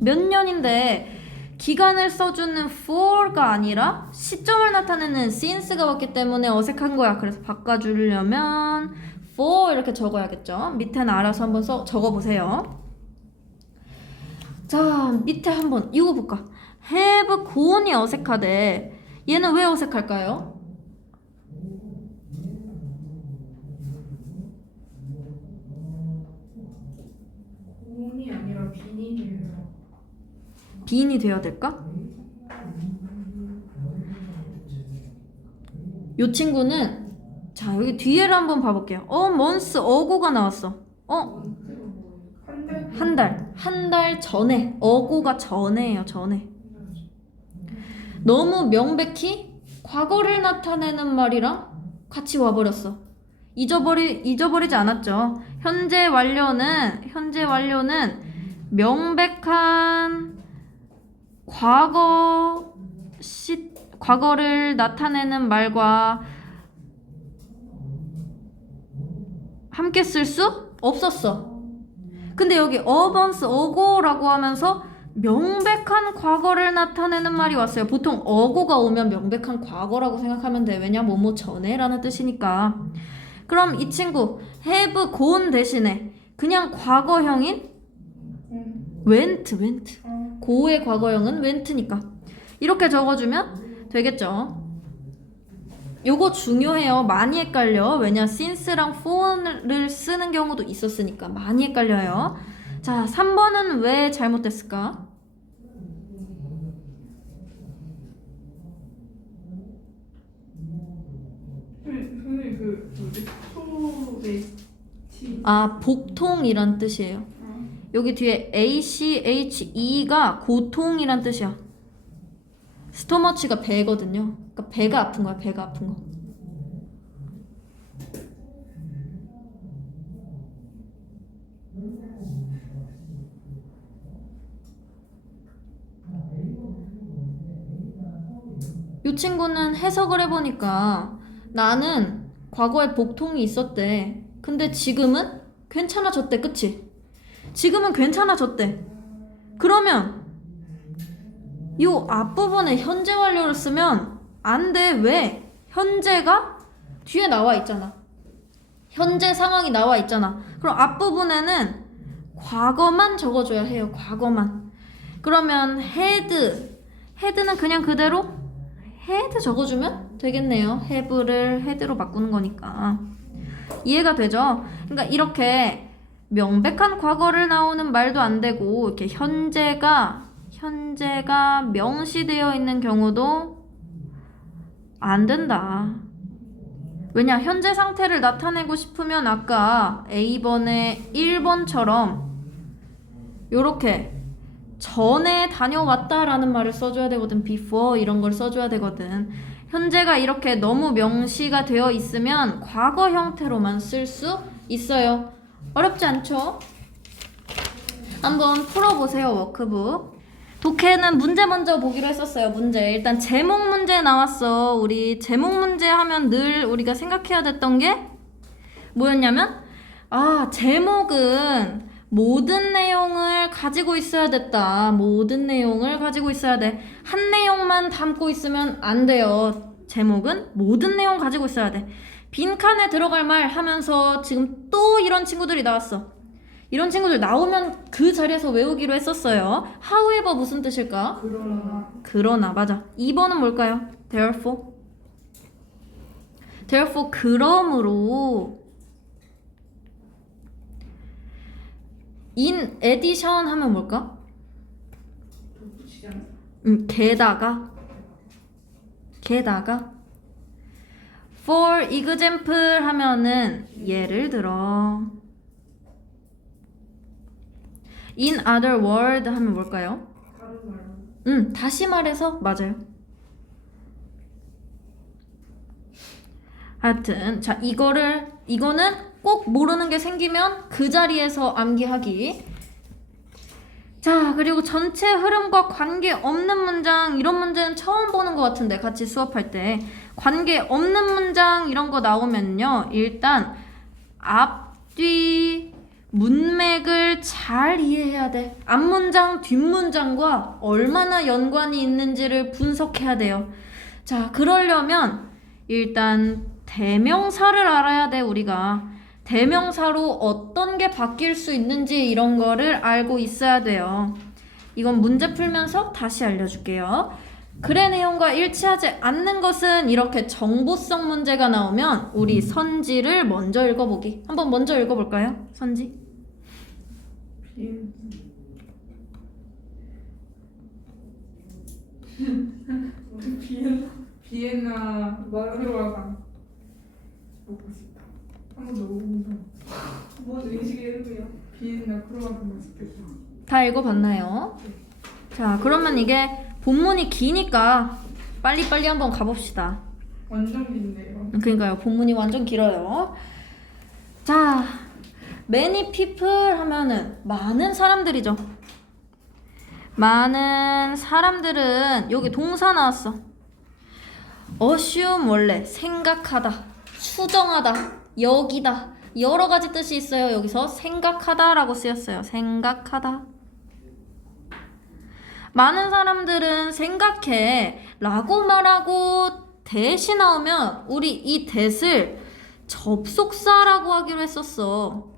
몇 년인데 기간을 써주는 for가 아니라 시점을 나타내는 since가 왔기 때문에 어색한 거야. 그래서 바꿔주려면 for 이렇게 적어야겠죠. 밑에는 알아서 한번 적어보세요. 자, 밑에 한번 이거 볼까? have gone이 어색하대. 얘는 왜 어색할까요? 곤이 아니라 빈이에요. 빈이 되어야 될까? 요 친구는 자, 여기 뒤에를 한번 봐볼게요. months, 어고가 나왔어. 한 달 전에. 어고가 전에예요. 전에. 너무 명백히 과거를 나타내는 말이랑 같이 와버렸어. 잊어버리지 않았죠. 현재 완료는 명백한 과거 과거를 나타내는 말과 함께 쓸 수 없었어. 근데 여기 once ago라고 하면서 명백한 과거를 나타내는 말이 왔어요. 보통 ago가 오면 명백한 과거라고 생각하면 돼. 왜냐? 뭐뭐 전에 라는 뜻이니까. 그럼 이 친구 have gone 대신에 그냥 과거형인 went. go의 과거형은 went니까 이렇게 적어주면 되겠죠. 요거 중요해요. 많이 헷갈려. 왜냐? since랑 for를 쓰는 경우도 있었으니까 많이 헷갈려요. 자, 3번은 왜 잘못됐을까? 선생님 그 초배치. 아, 복통이란 뜻이에요. 여기 뒤에 ACHE가 고통이란 뜻이야. 스토머치가 배거든요. 그러니까 배가 아픈 거야. 배가 아픈 거. 이 친구는 해석을 해보니까 나는 과거에 복통이 있었대. 근데 지금은 괜찮아졌대. 그치? 지금은 괜찮아졌대. 그러면 이 앞부분에 현재 완료를 쓰면 안 돼. 왜? 현재가 뒤에 나와 있잖아. 현재 상황이 나와 있잖아. 그럼 앞부분에는 과거만 적어줘야 해요. 과거만. 그러면 had는 그냥 그대로 had 적어주면 되겠네요. have를 had로 바꾸는 거니까. 이해가 되죠? 그러니까 이렇게 명백한 과거를 나오는 말도 안 되고 이렇게 현재가 명시되어 있는 경우도 안 된다. 왜냐? 현재 상태를 나타내고 싶으면 아까 A번의 1번처럼 요렇게 전에 다녀왔다라는 말을 써줘야 되거든. before 이런 걸 써줘야 되거든. 현재가 이렇게 너무 명시가 되어 있으면 과거 형태로만 쓸 수 있어요. 어렵지 않죠? 한번 풀어보세요. 워크북. 독해는 문제 먼저 보기로 했었어요. 문제. 일단 제목 문제 나왔어. 우리 제목 문제 하면 늘 우리가 생각해야 됐던 게 뭐였냐면 제목은 모든 내용을 가지고 있어야 됐다. 모든 내용을 가지고 있어야 돼. 한 내용만 담고 있으면 안 돼요. 제목은 모든 내용 가지고 있어야 돼. 빈칸에 들어갈 말 하면서 지금 또 이런 친구들이 나왔어. 이런 친구들 나오면 그 자리에서 외우기로 했었어요. however 무슨 뜻일까? 그러나 맞아. 2번은 뭘까요? therefore 그러므로. in addition 하면 뭘까? 게다가 for example 하면은 예를 들어. in other word 하면 뭘까요? 다시 말해서 맞아요. 하여튼 자 이거는 꼭 모르는 게 생기면 그 자리에서 암기하기. 자, 그리고 전체 흐름과 관계 없는 문장, 이런 문제는 처음 보는 것 같은데 같이 수업할 때 관계 없는 문장 이런 거 나오면요, 일단 앞뒤 문맥을 잘 이해해야 돼. 앞문장 뒷문장과 얼마나 연관이 있는지를 분석해야 돼요. 자, 그러려면 일단 대명사를 알아야 돼. 우리가 대명사로 어떤 게 바뀔 수 있는지 이런 거를 알고 있어야 돼요. 이건 문제 풀면서 다시 알려줄게요. 글의 내용과 일치하지 않는 것은 이렇게 정보성 문제가 나오면 우리 선지를 먼저 읽어보기. 한번 먼저 읽어볼까요? 선지. 비엔나 크로와상 먹고 싶다. 한 번 더 먹어보자. 뭐 음식의 이름이요? 비엔나 크로와상 맛있겠다. 다 읽어봤나요? 자, 그러면 이게 본문이 기니까 빨리빨리 한번 가봅시다. 완전 긴데요. 그러니까요. 본문이 완전 길어요. 자, many people 하면은 많은 사람들이죠. 많은 사람들은 여기 동사 나왔어. assume 원래 생각하다, 추정하다, 여기다 여러 가지 뜻이 있어요. 여기서 생각하다라고 쓰였어요. 생각하다. 많은 사람들은 생각해 라고 말하고 that이 나오면 우리 이 that을 접속사라고 하기로 했었어.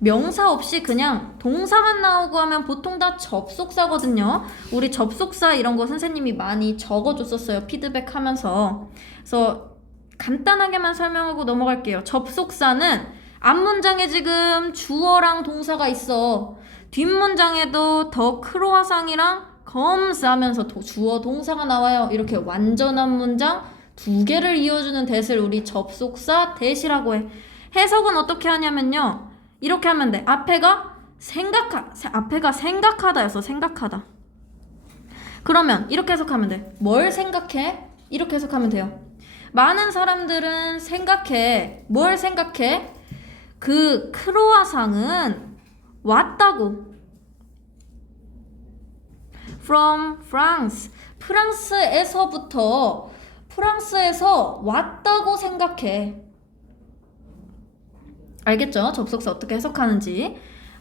명사 없이 그냥 동사만 나오고 하면 보통 다 접속사거든요. 우리 접속사 이런 거 선생님이 많이 적어줬었어요. 피드백 하면서. 그래서 간단하게만 설명하고 넘어갈게요. 접속사는 앞문장에 지금 주어랑 동사가 있어. 뒷문장에도 더 크로아상이랑 검스하면서 주어 동사가 나와요. 이렇게 완전한 문장 두 개를 이어주는 that을 우리 접속사 that이라고 해. 해석은 어떻게 하냐면요. 이렇게 하면 돼. 앞에가 생각하다여서 생각하다. 그러면 이렇게 해석하면 돼. 뭘 생각해? 이렇게 해석하면 돼요. 많은 사람들은 생각해. 뭘 생각해? 그 크로아상은 왔다고. From France. 프랑스에서 왔다고 생각해. 알겠죠? 접속사 어떻게 해석하는지.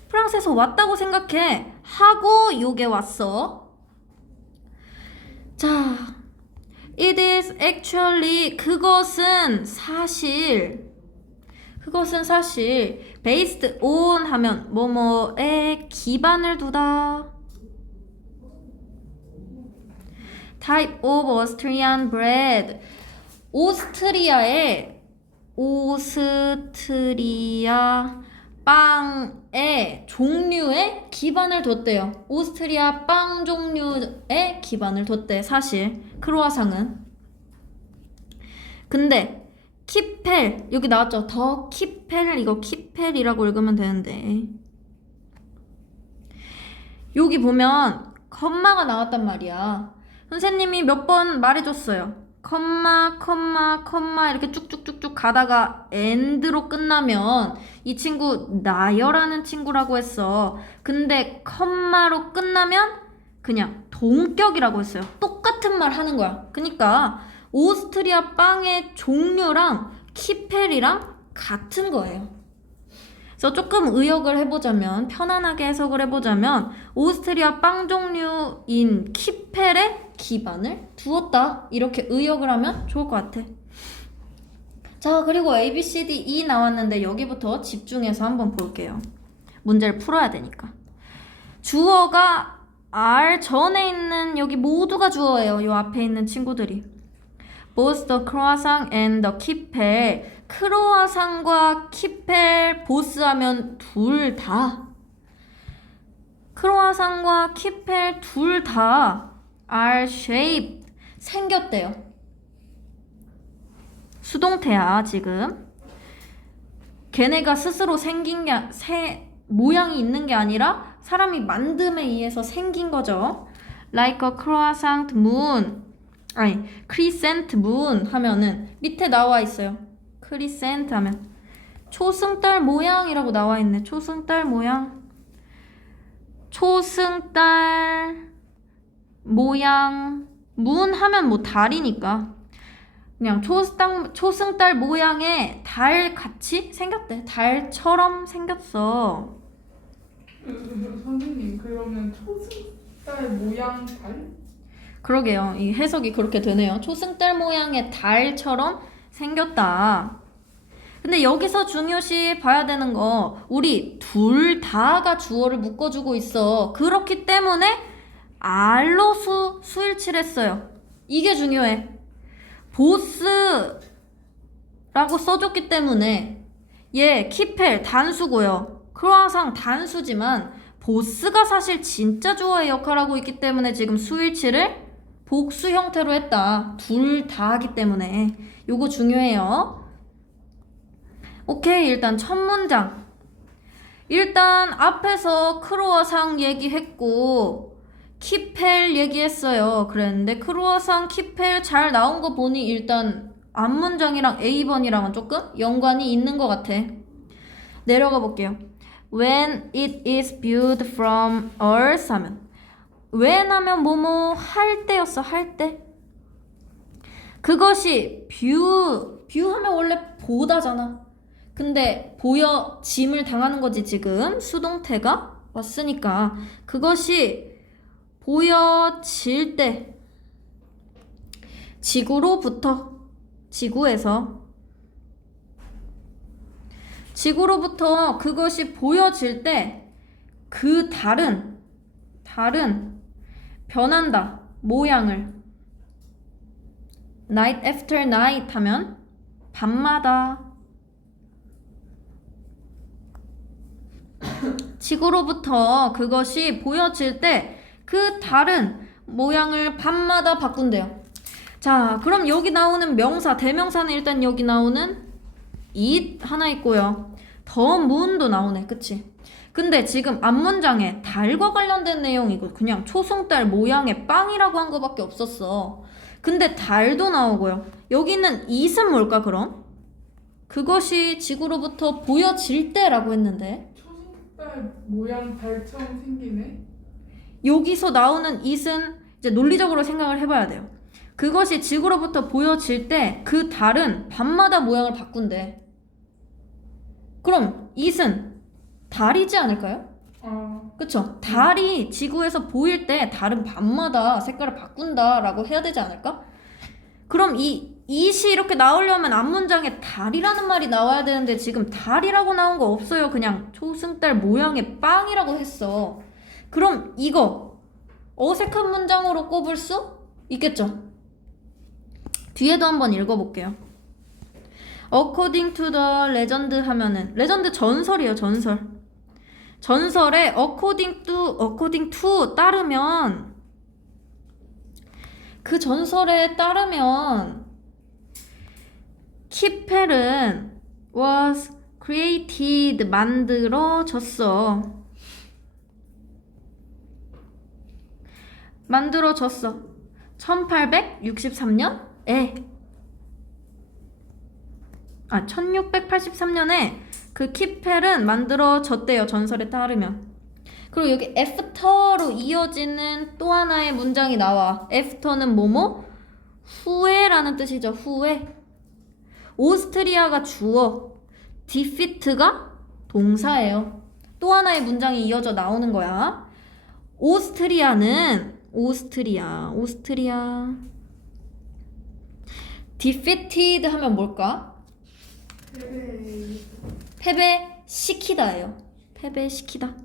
프랑스에서 왔다고 생각해. 하고 요게 왔어. 자, it is actually 그것은 사실 based on 하면 뭐뭐에 기반을 두다. type of Austrian bread. 오스트리아 빵의 종류에 기반을 뒀대요. 오스트리아 빵 종류에 기반을 뒀대. 사실 크로아상은. 근데 키펠 여기 나왔죠. 더 키펠 이거 키펠이라고 읽으면 되는데 여기 보면 컴마가 나왔단 말이야. 선생님이 몇 번 말해줬어요. 컴마 이렇게 쭉쭉쭉쭉 가다가 end로 끝나면 이 친구 나열하는 친구라고 했어. 근데 컴마로 끝나면 그냥 동격이라고 했어요. 똑같은 말 하는 거야. 그러니까 오스트리아 빵의 종류랑 키펠이랑 같은 거예요. 그래서 조금 의역을 해보자면, 편안하게 해석을 해보자면 오스트리아 빵 종류인 키펠에 기반을 두었다. 이렇게 의역을 하면 좋을 것 같아. 자, 그리고 A, B, C, D, E 나왔는데 여기부터 집중해서 한번 볼게요. 문제를 풀어야 되니까. 주어가 R 전에 있는 여기 모두가 주어예요. 요 앞에 있는 친구들이. Both the croissant and the 키펠. 크로아상과 키펠 보스 하면 둘 다. 크로아상과 키펠 둘 다 are shaped. 생겼대요. 수동태야 지금. 걔네가 스스로 생긴 게 모양이 있는 게 아니라 사람이 만듦에 의해서 생긴 거죠. Like a croissant moon. 아니, crescent moon 하면은 밑에 나와 있어요. crescent 하면 초승달 모양이라고 나와 있네. 초승달 모양. 초승달 모양. moon 하면 뭐 달이니까. 그냥 초승달 모양의 달 같이 생겼대. 달처럼 생겼어. 선생님 그러면 초승달 모양 달? 그러게요. 이 해석이 그렇게 되네요. 초승달 모양의 달처럼 생겼다. 근데 여기서 중요시 봐야 되는 거, 우리 둘 다가 주어를 묶어주고 있어. 그렇기 때문에 R로 수일치했어요. 이게 중요해. 보스라고 써줬기 때문에 얘 키펠 단수고요. 크로아상 단수지만 보스가 사실 진짜 주어의 역할을 하고 있기 때문에 지금 수일치를 복수 형태로 했다. 둘 다 하기 때문에. 요거 중요해요. 오케이, 일단 첫 문장. 일단 앞에서 크로아상 얘기했고 키펠 얘기했어요. 그랬는데 크로아상 키펠 잘 나온 거 보니 일단 앞문장이랑 A번이랑은 조금 연관이 있는 것 같아. 내려가 볼게요. When it is viewed from Earth 하면 when 하면 뭐뭐 할 때였어. 할 때. 그것이 view 하면 원래 보다잖아. 근데 보여짐을 당하는 거지 지금. 수동태가 왔으니까. 그것이 보여질 때 지구로부터 지구로부터 그것이 보여질 때 그 달은 변한다. 모양을. night after night 하면 밤마다. 지구로부터 그것이 보여질 때 그 달은 모양을 밤마다 바꾼대요. 자, 그럼 여기 나오는 명사, 대명사는 일단 여기 나오는 it 하나 있고요. the moon도 나오네. 그치? 근데 지금 앞문장에 달과 관련된 내용이고 그냥 초승달 모양의 빵이라고 한 거밖에 없었어. 근데 달도 나오고요. 여기 있는 it은 뭘까 그럼? 그것이 지구로부터 보여질 때라고 했는데 초승달 모양 달처럼 생기네. 여기서 나오는 it은 이제 논리적으로 생각을 해봐야 돼요. 그것이 지구로부터 보여질 때 그 달은 밤마다 모양을 바꾼대. 그럼 it은 달이지 않을까요? 그쵸? 달이 지구에서 보일 때 달은 밤마다 색깔을 바꾼다라고 해야 되지 않을까? 그럼 이 it이 이렇게 나오려면 앞문장에 달이라는 말이 나와야 되는데 지금 달이라고 나온 거 없어요. 그냥 초승달 모양의 빵이라고 했어. 그럼 이거 어색한 문장으로 꼽을 수 있겠죠? 뒤에도 한번 읽어볼게요. According to the legend 하면은 레전드 전설이에요. 전설에 according to 따르면 그 전설에 따르면 키펠은 was created 만들어졌어. 1863년에 1683년에 그 키펠은 만들어졌대요. 전설에 따르면. 그리고 여기 after로 이어지는 또 하나의 문장이 나와. after는 뭐뭐? 후에라는 뜻이죠. 후에. 오스트리아가 주어, defeat가 동사예요. 또 하나의 문장이 이어져 나오는 거야. 오스트리아 defeated 하면 뭘까? 패배시키다예요. 패배시키다.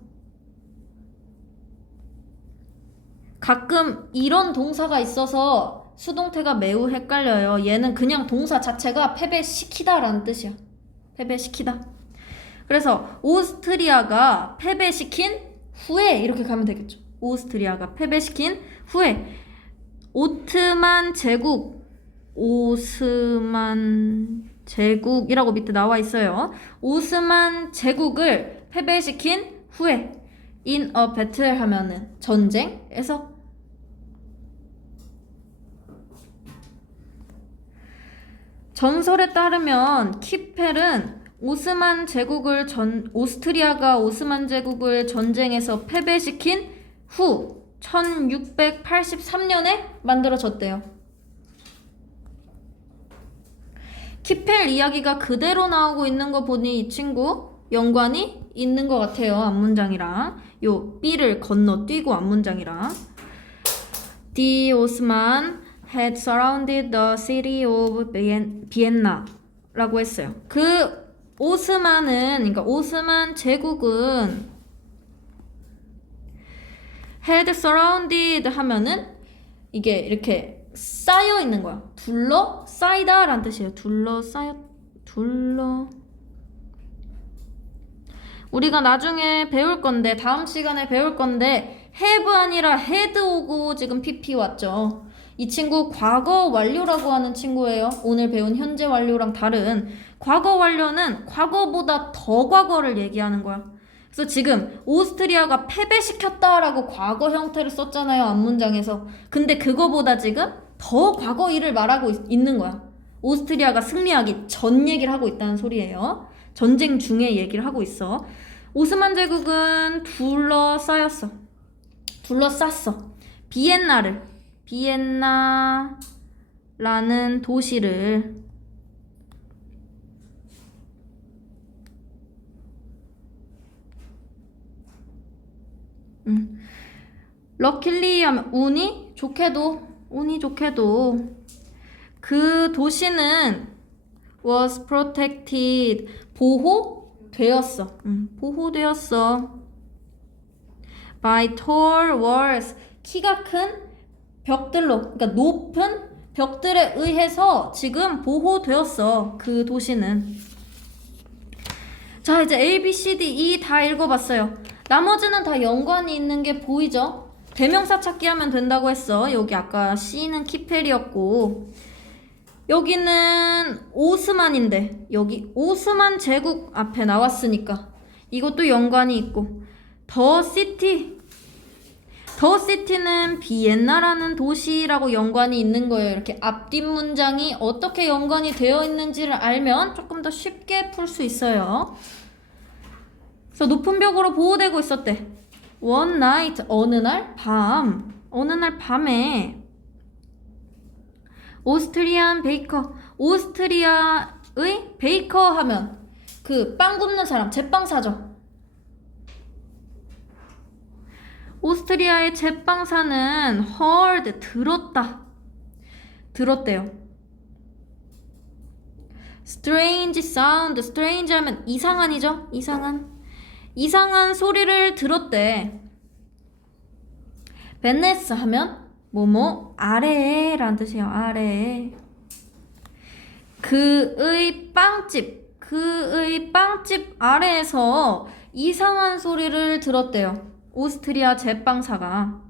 가끔 이런 동사가 있어서 수동태가 매우 헷갈려요. 얘는 그냥 동사 자체가 패배시키다라는 뜻이야. 패배시키다. 그래서 오스트리아가 패배시킨 후에 이렇게 가면 되겠죠. 오스트리아가 패배시킨 후에 오스만 제국이라고 밑에 나와 있어요. 오스만 제국을 패배시킨 후에 in a battle 하면은 전쟁에서. 전설에 따르면 키펠은 오스트리아가 오스만 제국을 전쟁에서 패배시킨 후 1683년에 만들어졌대요. 키펠 이야기가 그대로 나오고 있는 거 보니 이 친구 연관이 있는 것 같아요. 앞문장이랑 요 B를 건너뛰고 앞문장이랑 The Ottoman had surrounded the city of Vienna 라고 했어요. 그 그러니까 오스만 제국은 had surrounded 하면은 이게 이렇게 쌓여 있는 거야. 둘러싸이다 라는 뜻이에요. 우리가 나중에 배울 건데, 다음 시간에 배울 건데 have 아니라 had 오고 지금 PP 왔죠. 이 친구 과거 완료라고 하는 친구예요. 오늘 배운 현재 완료랑 다른. 과거 완료는 과거보다 더 과거를 얘기하는 거야. 그래서 지금 오스트리아가 패배시켰다라고 과거 형태를 썼잖아요. 앞문장에서. 근데 그거보다 지금 더 과거 일을 말하고 있는 거야. 오스트리아가 승리하기 전 얘기를 하고 있다는 소리예요. 전쟁 중에 얘기를 하고 있어. 오스만 제국은 둘러싸였어. 둘러쌌어. 비엔나라는 도시를 럭킬리 하면 운이 좋게도 그 도시는 was protected 보호되었어. by tall walls 키가 큰 벽들로 그러니까 높은 벽들에 의해서 지금 보호되었어. 그 도시는. 자, 이제 A, B, C, D, E 다 읽어봤어요. 나머지는 다 연관이 있는 게 보이죠? 대명사 찾기 하면 된다고 했어. 여기 아까 C는 키펠이었고 여기는 오스만인데 여기 오스만 제국 앞에 나왔으니까 이것도 연관이 있고 더 시티는 비엔나라는 도시라고 연관이 있는 거예요. 이렇게 앞뒷 문장이 어떻게 연관이 되어 있는지를 알면 조금 더 쉽게 풀 수 있어요. 그래서 높은 벽으로 보호되고 있었대. One night, 어느 날 밤에 오스트리아의 베이커 하면 그 빵 굽는 사람, 제빵사죠. 오스트리아의 제빵사는 heard, 들었대요. strange sound, strange 하면 이상한이죠? 이상한 소리를 들었대. 베네스 하면 아래에 라는 뜻이에요. 아래에. 그의 빵집 아래에서 이상한 소리를 들었대요. 오스트리아 제빵사가.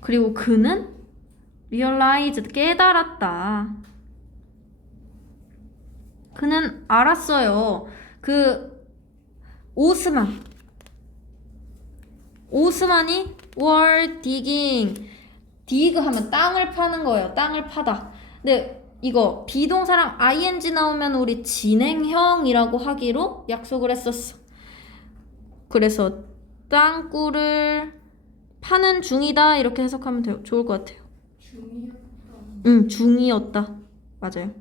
그리고 그는 realized, 깨달았다. 그는 알았어요. 그 오스만이 were dig 하면 땅을 파는 거예요. 땅을 파다. 근데 이거 비동사랑 ing 나오면 우리 진행형이라고 하기로 약속을 했었어. 그래서 땅굴을 파는 중이다 이렇게 해석하면 좋을 것 같아요. 중이었다. 맞아요.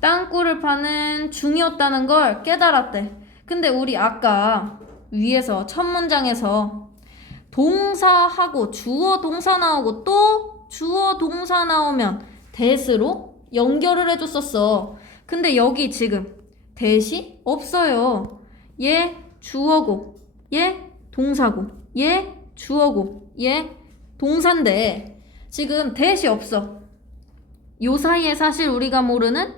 땅굴을 파는 중이었다는 걸 깨달았대. 근데 우리 아까 위에서 첫 문장에서 동사하고 주어 동사 나오고 또 주어 동사 나오면 that으로 연결을 해줬었어. 근데 여기 지금 that이 없어요. 얘 주어고 얘 동사고 얘 주어고 얘 동사인데 지금 that이 없어. 요 사이에 사실 우리가 모르는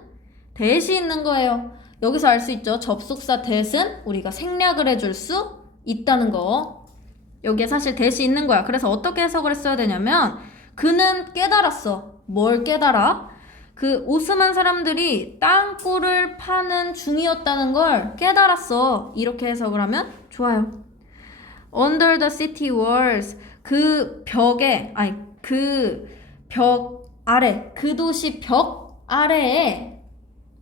that이 있는 거예요. 여기서 알 수 있죠. 접속사 that은 우리가 생략을 해줄 수 있다는 거. 여기에 사실 that이 있는 거야. 그래서 어떻게 해석을 했어야 되냐면 그는 깨달았어. 뭘 깨달아? 그 오스만 사람들이 땅굴을 파는 중이었다는 걸 깨달았어. 이렇게 해석을 하면 좋아요. Under the city walls 그 벽 아래 그 도시 벽 아래에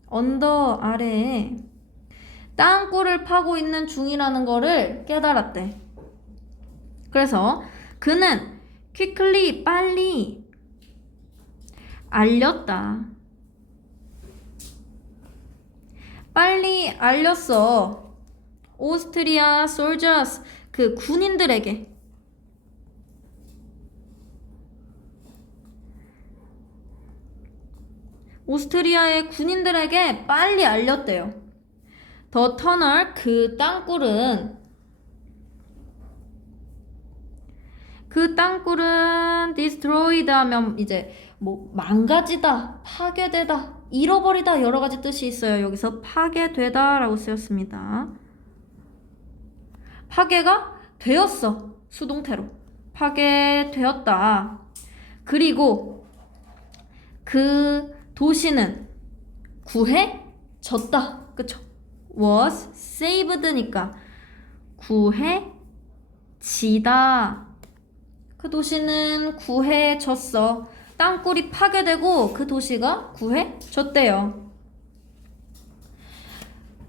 언더 아래에 땅굴을 파고 있는 중이라는 거를 깨달았대. 그래서 그는 quickly 빨리 알렸다. 빨리 알렸어. 오스트리아 soldiers 그 군인들에게. 오스트리아의 군인들에게 빨리 알렸대요. The tunnel 그 땅굴은 destroyed 하면 이제 망가지다, 파괴되다, 잃어버리다 여러 가지 뜻이 있어요. 여기서 파괴되다 라고 쓰였습니다. 파괴가 되었어. 수동태로. 파괴되었다. 그리고 그 도시는 구해졌다. 그쵸? was saved니까 구해지다. 그 도시는 구해졌어. 땅굴이 파괴되고 그 도시가 구해졌대요.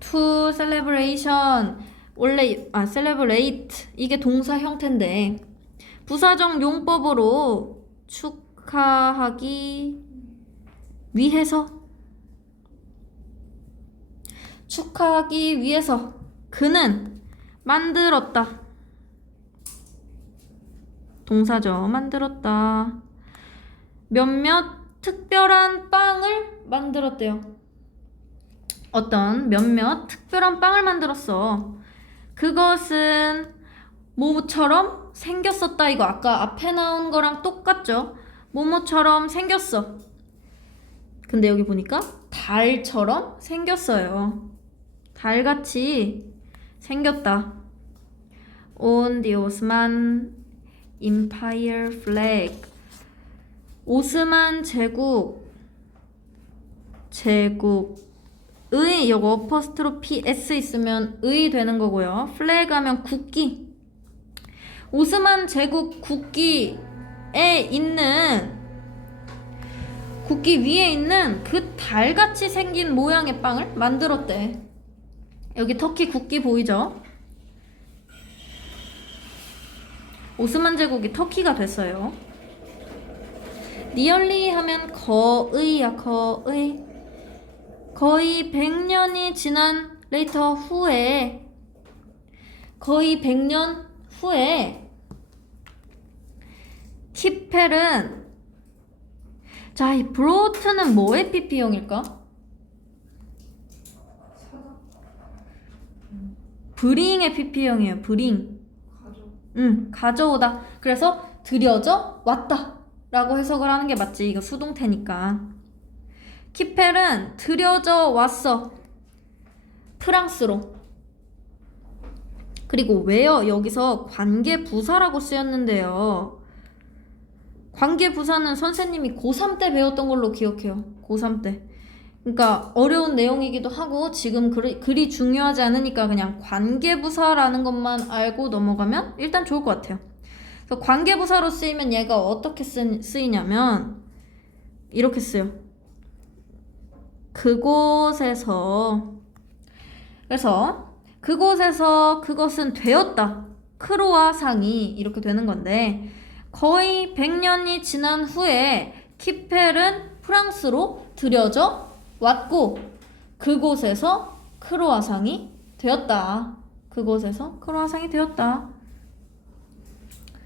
to celebration 원래 celebrate 이게 동사 형태인데 부사적 용법으로 축하하기 위해서 그는 만들었다. 동사죠. 만들었다. 몇몇 특별한 빵을 만들었대요. 어떤 몇몇 특별한 빵을 만들었어. 그것은 뭐뭐처럼 생겼었다. 이거 아까 앞에 나온 거랑 똑같죠? 뭐뭐처럼 생겼어. 근데 여기 보니까 달처럼 생겼어요. 달같이 생겼다. On the Ottoman Empire flag. 오스만 제국의 요거 어퍼스트로피 S 있으면 의 되는 거고요. 플래그 하면 국기. 오스만 제국 국기 위에 있는 그 달같이 생긴 모양의 빵을 만들었대. 여기 터키 국기 보이죠? 오스만 제국이 터키가 됐어요. nearly 하면 거의야. 거의 100년이 지난 later 후에 거의 100년 후에 키펠은 자, 이 brouught는 뭐의 PP형일까? bring의 PP형이에요. bring. 가져오다. 그래서 들여져 왔다 라고 해석을 하는 게 맞지. 이거 수동태니까. 키펠은 들여져 왔어. 프랑스로. 그리고 where 여기서 관계부사라고 쓰였는데요. 관계부사는 선생님이 고3 때 배웠던 걸로 기억해요. 고3 때. 그러니까 어려운 내용이기도 하고 지금 글이 중요하지 않으니까 그냥 관계부사라는 것만 알고 넘어가면 일단 좋을 것 같아요. 그래서 관계부사로 쓰이면 얘가 어떻게 쓰이냐면 이렇게 쓰여. 그래서 그곳에서 그것은 되었다. 크로아상이 이렇게 되는 건데 거의 100년이 지난 후에 키펠은 프랑스로 들여져 왔고 그곳에서 크로아상이 되었다.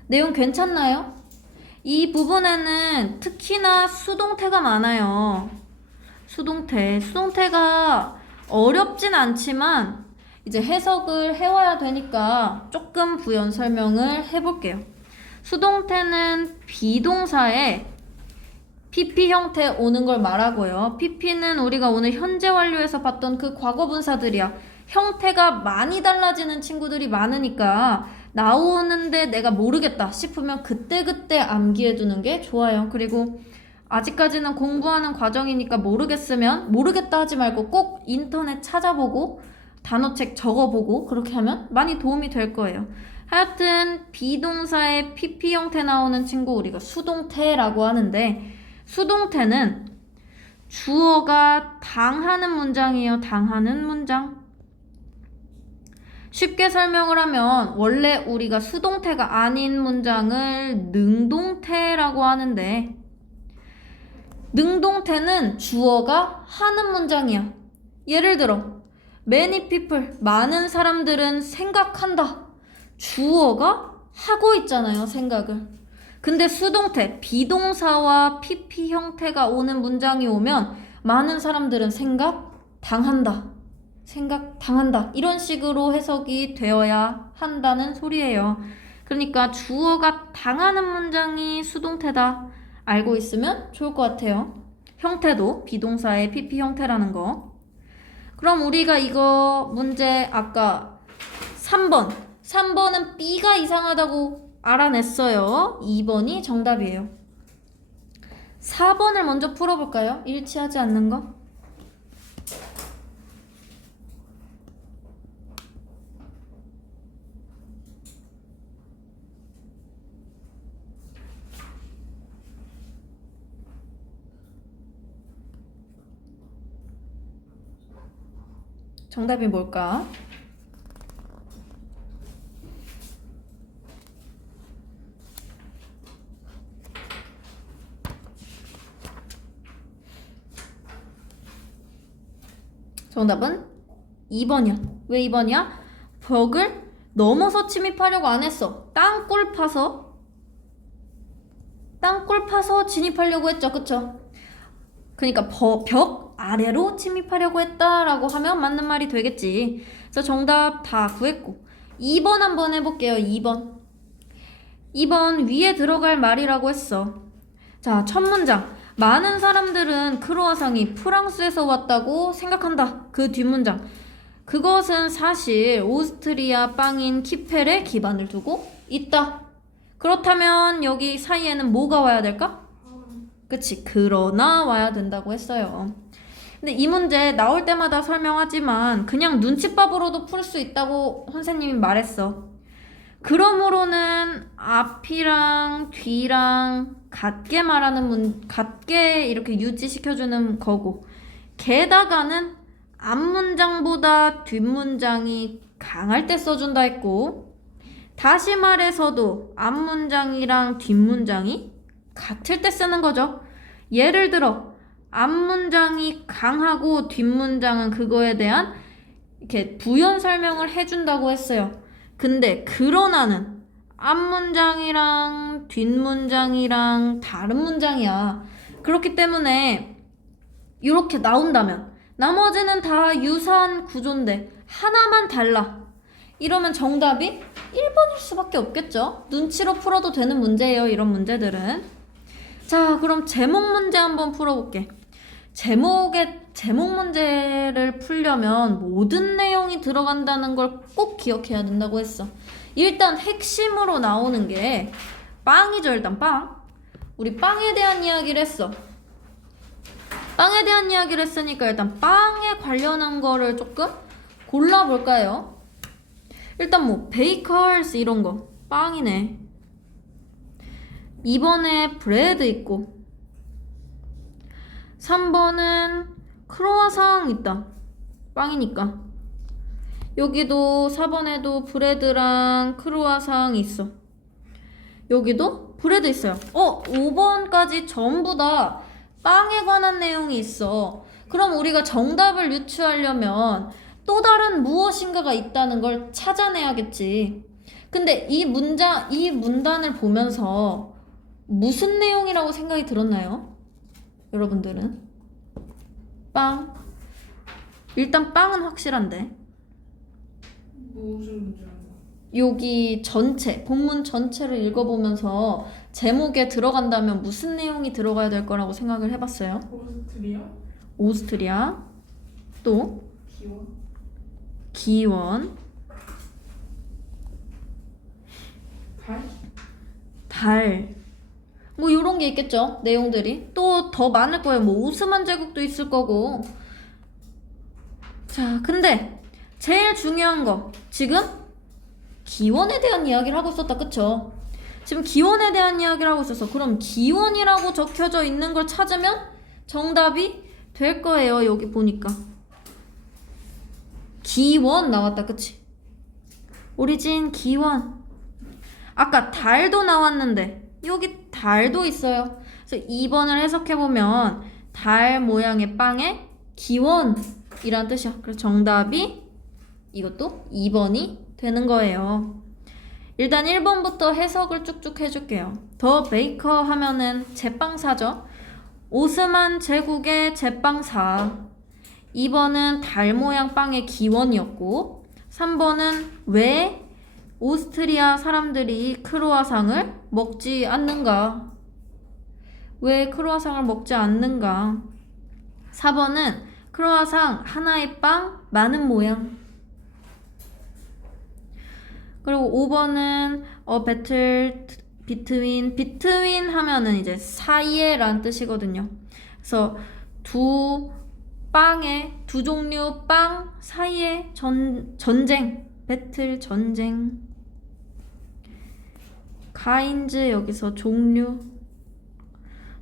내용 괜찮나요? 이 부분에는 특히나 수동태가 많아요. 수동태가 어렵진 않지만 이제 해석을 해와야 되니까 조금 부연 설명을 해볼게요. 수동태는 비동사에 PP 형태 오는 걸 말하고요. PP는 우리가 오늘 현재 완료에서 봤던 그 과거분사들이야. 형태가 많이 달라지는 친구들이 많으니까 나오는데 내가 모르겠다 싶으면 그때그때 암기해두는 게 좋아요. 그리고 아직까지는 공부하는 과정이니까 모르겠으면 모르겠다 하지 말고 꼭 인터넷 찾아보고 단어책 적어보고 그렇게 하면 많이 도움이 될 거예요. 하여튼 비동사의 PP 형태 나오는 친구 우리가 수동태라고 하는데 수동태는 주어가 당하는 문장이에요. 당하는 문장. 쉽게 설명을 하면 원래 우리가 수동태가 아닌 문장을 능동태라고 하는데 능동태는 주어가 하는 문장이야. 예를 들어 many people, 많은 사람들은 생각한다. 주어가 하고 있잖아요, 생각을. 근데 수동태, 비동사와 PP 형태가 오는 문장이 오면 많은 사람들은 생각당한다. 이런 식으로 해석이 되어야 한다는 소리예요. 그러니까 주어가 당하는 문장이 수동태다. 알고 있으면 좋을 것 같아요. 형태도 비동사의 PP 형태라는 거. 그럼 우리가 이거 문제 아까 3번은 B가 이상하다고 알아냈어요. 2번이 정답이에요. 4번을 먼저 풀어볼까요? 일치하지 않는 거. 정답이 뭘까? 정답은 2번이야. 왜 2번이야? 벽을 넘어서 침입하려고 안 했어. 땅굴 파서 진입하려고 했죠. 그쵸? 그러니까 벽 아래로 침입하려고 했다라고 하면 맞는 말이 되겠지. 그래서 정답 다 구했고 2번 한번 해볼게요. 2번 위에 들어갈 말이라고 했어. 자, 첫 문장. 많은 사람들은 크루아상이 프랑스에서 왔다고 생각한다. 그 뒷문장. 그것은 사실 오스트리아 빵인 키펠에 기반을 두고 있다. 그렇다면 여기 사이에는 뭐가 와야 될까? 그치, 그러나 와야 된다고 했어요. 근데 이 문제 나올 때마다 설명하지만 그냥 눈칫밥으로도 풀 수 있다고 선생님이 말했어. 그러므로는 앞이랑 뒤랑 같게 이렇게 유지시켜주는 거고, 게다가는 앞문장보다 뒷문장이 강할 때 써준다 했고, 다시 말해서도 앞문장이랑 뒷문장이 같을 때 쓰는 거죠. 예를 들어 앞문장이 강하고 뒷문장은 그거에 대한 이렇게 부연 설명을 해준다고 했어요. 근데 그러나는 앞문장이랑 뒷문장이랑 다른 문장이야. 그렇기 때문에 이렇게 나온다면 나머지는 다 유사한 구조인데 하나만 달라. 이러면 정답이 1번일 수밖에 없겠죠. 눈치로 풀어도 되는 문제예요. 이런 문제들은. 자, 그럼 제목 문제 한번 풀어볼게. 제목 문제를 풀려면 모든 내용이 들어간다는 걸 꼭 기억해야 된다고 했어. 일단 핵심으로 나오는 게 빵이죠. 일단 빵. 우리 빵에 대한 이야기를 했어. 빵에 대한 이야기를 했으니까 일단 빵에 관련한 거를 조금 골라볼까요? 일단 뭐 베이커스 이런 거 빵이네. 2번에 브레드 있고 3번은 크로와상 있다. 빵이니까. 여기도 4번에도 브레드랑 크로와상 있어. 여기도 브레드 있어요. 5번까지 전부 다 빵에 관한 내용이 있어. 그럼 우리가 정답을 유추하려면 또 다른 무엇인가가 있다는 걸 찾아내야겠지. 근데 이 문단을 보면서 무슨 내용이라고 생각이 들었나요? 여러분들은? 빵. 일단 빵은 확실한데. 무슨 문제야? 여기 전체, 본문 전체를 읽어보면서 제목에 들어간다면 무슨 내용이 들어가야 될 거라고 생각을 해봤어요? 오스트리아. 또 기원. 달. 뭐 요런 게 있겠죠. 내용들이. 또 더 많을 거예요. 뭐 오스만 제국도 있을 거고. 자, 근데 제일 중요한 거. 지금 기원에 대한 이야기를 하고 있었다. 그쵸? 지금 기원에 대한 이야기를 하고 있어서 그럼 기원이라고 적혀져 있는 걸 찾으면 정답이 될 거예요. 여기 보니까. 기원 나왔다. 그치? 오리진 기원. 아까 달도 나왔는데 여기 달도 있어요. 그래서 2번을 해석해보면 달 모양의 빵에 기원이란 뜻이야. 그래서 정답이 이것도 2번이 되는 거예요. 일단 1번부터 해석을 쭉쭉 해줄게요. 더 베이커 하면은 제빵사죠. 오스만 제국의 제빵사. 2번은 달 모양 빵의 기원이었고 3번은 왜 오스트리아 사람들이 크로아상을 먹지 않는가? 왜 크로아상을 먹지 않는가? 4번은 크로아상 하나의 빵 많은 모양. 그리고 5번은 배틀 비트윈 하면은 이제 사이에란 뜻이거든요. 그래서 두 종류 빵 사이에 전쟁, 배틀 전쟁. 가인즈 여기서 종류.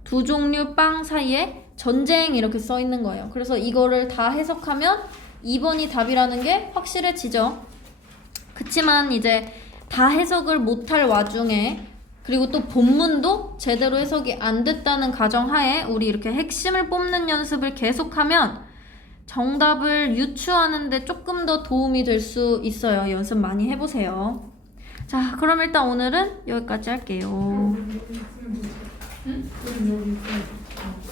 두 종류 빵 사이에 전쟁 이렇게 써 있는 거예요. 그래서 이거를 다 해석하면 2번이 답이라는 게 확실해지죠. 그치만 이제 다 해석을 못할 와중에 그리고 또 본문도 제대로 해석이 안 됐다는 가정하에 우리 이렇게 핵심을 뽑는 연습을 계속하면 정답을 유추하는데 조금 더 도움이 될 수 있어요. 연습 많이 해보세요. 자, 그럼 일단 오늘은 여기까지 할게요. 여기 있으면 되지. 응? 여기 있으면 되지.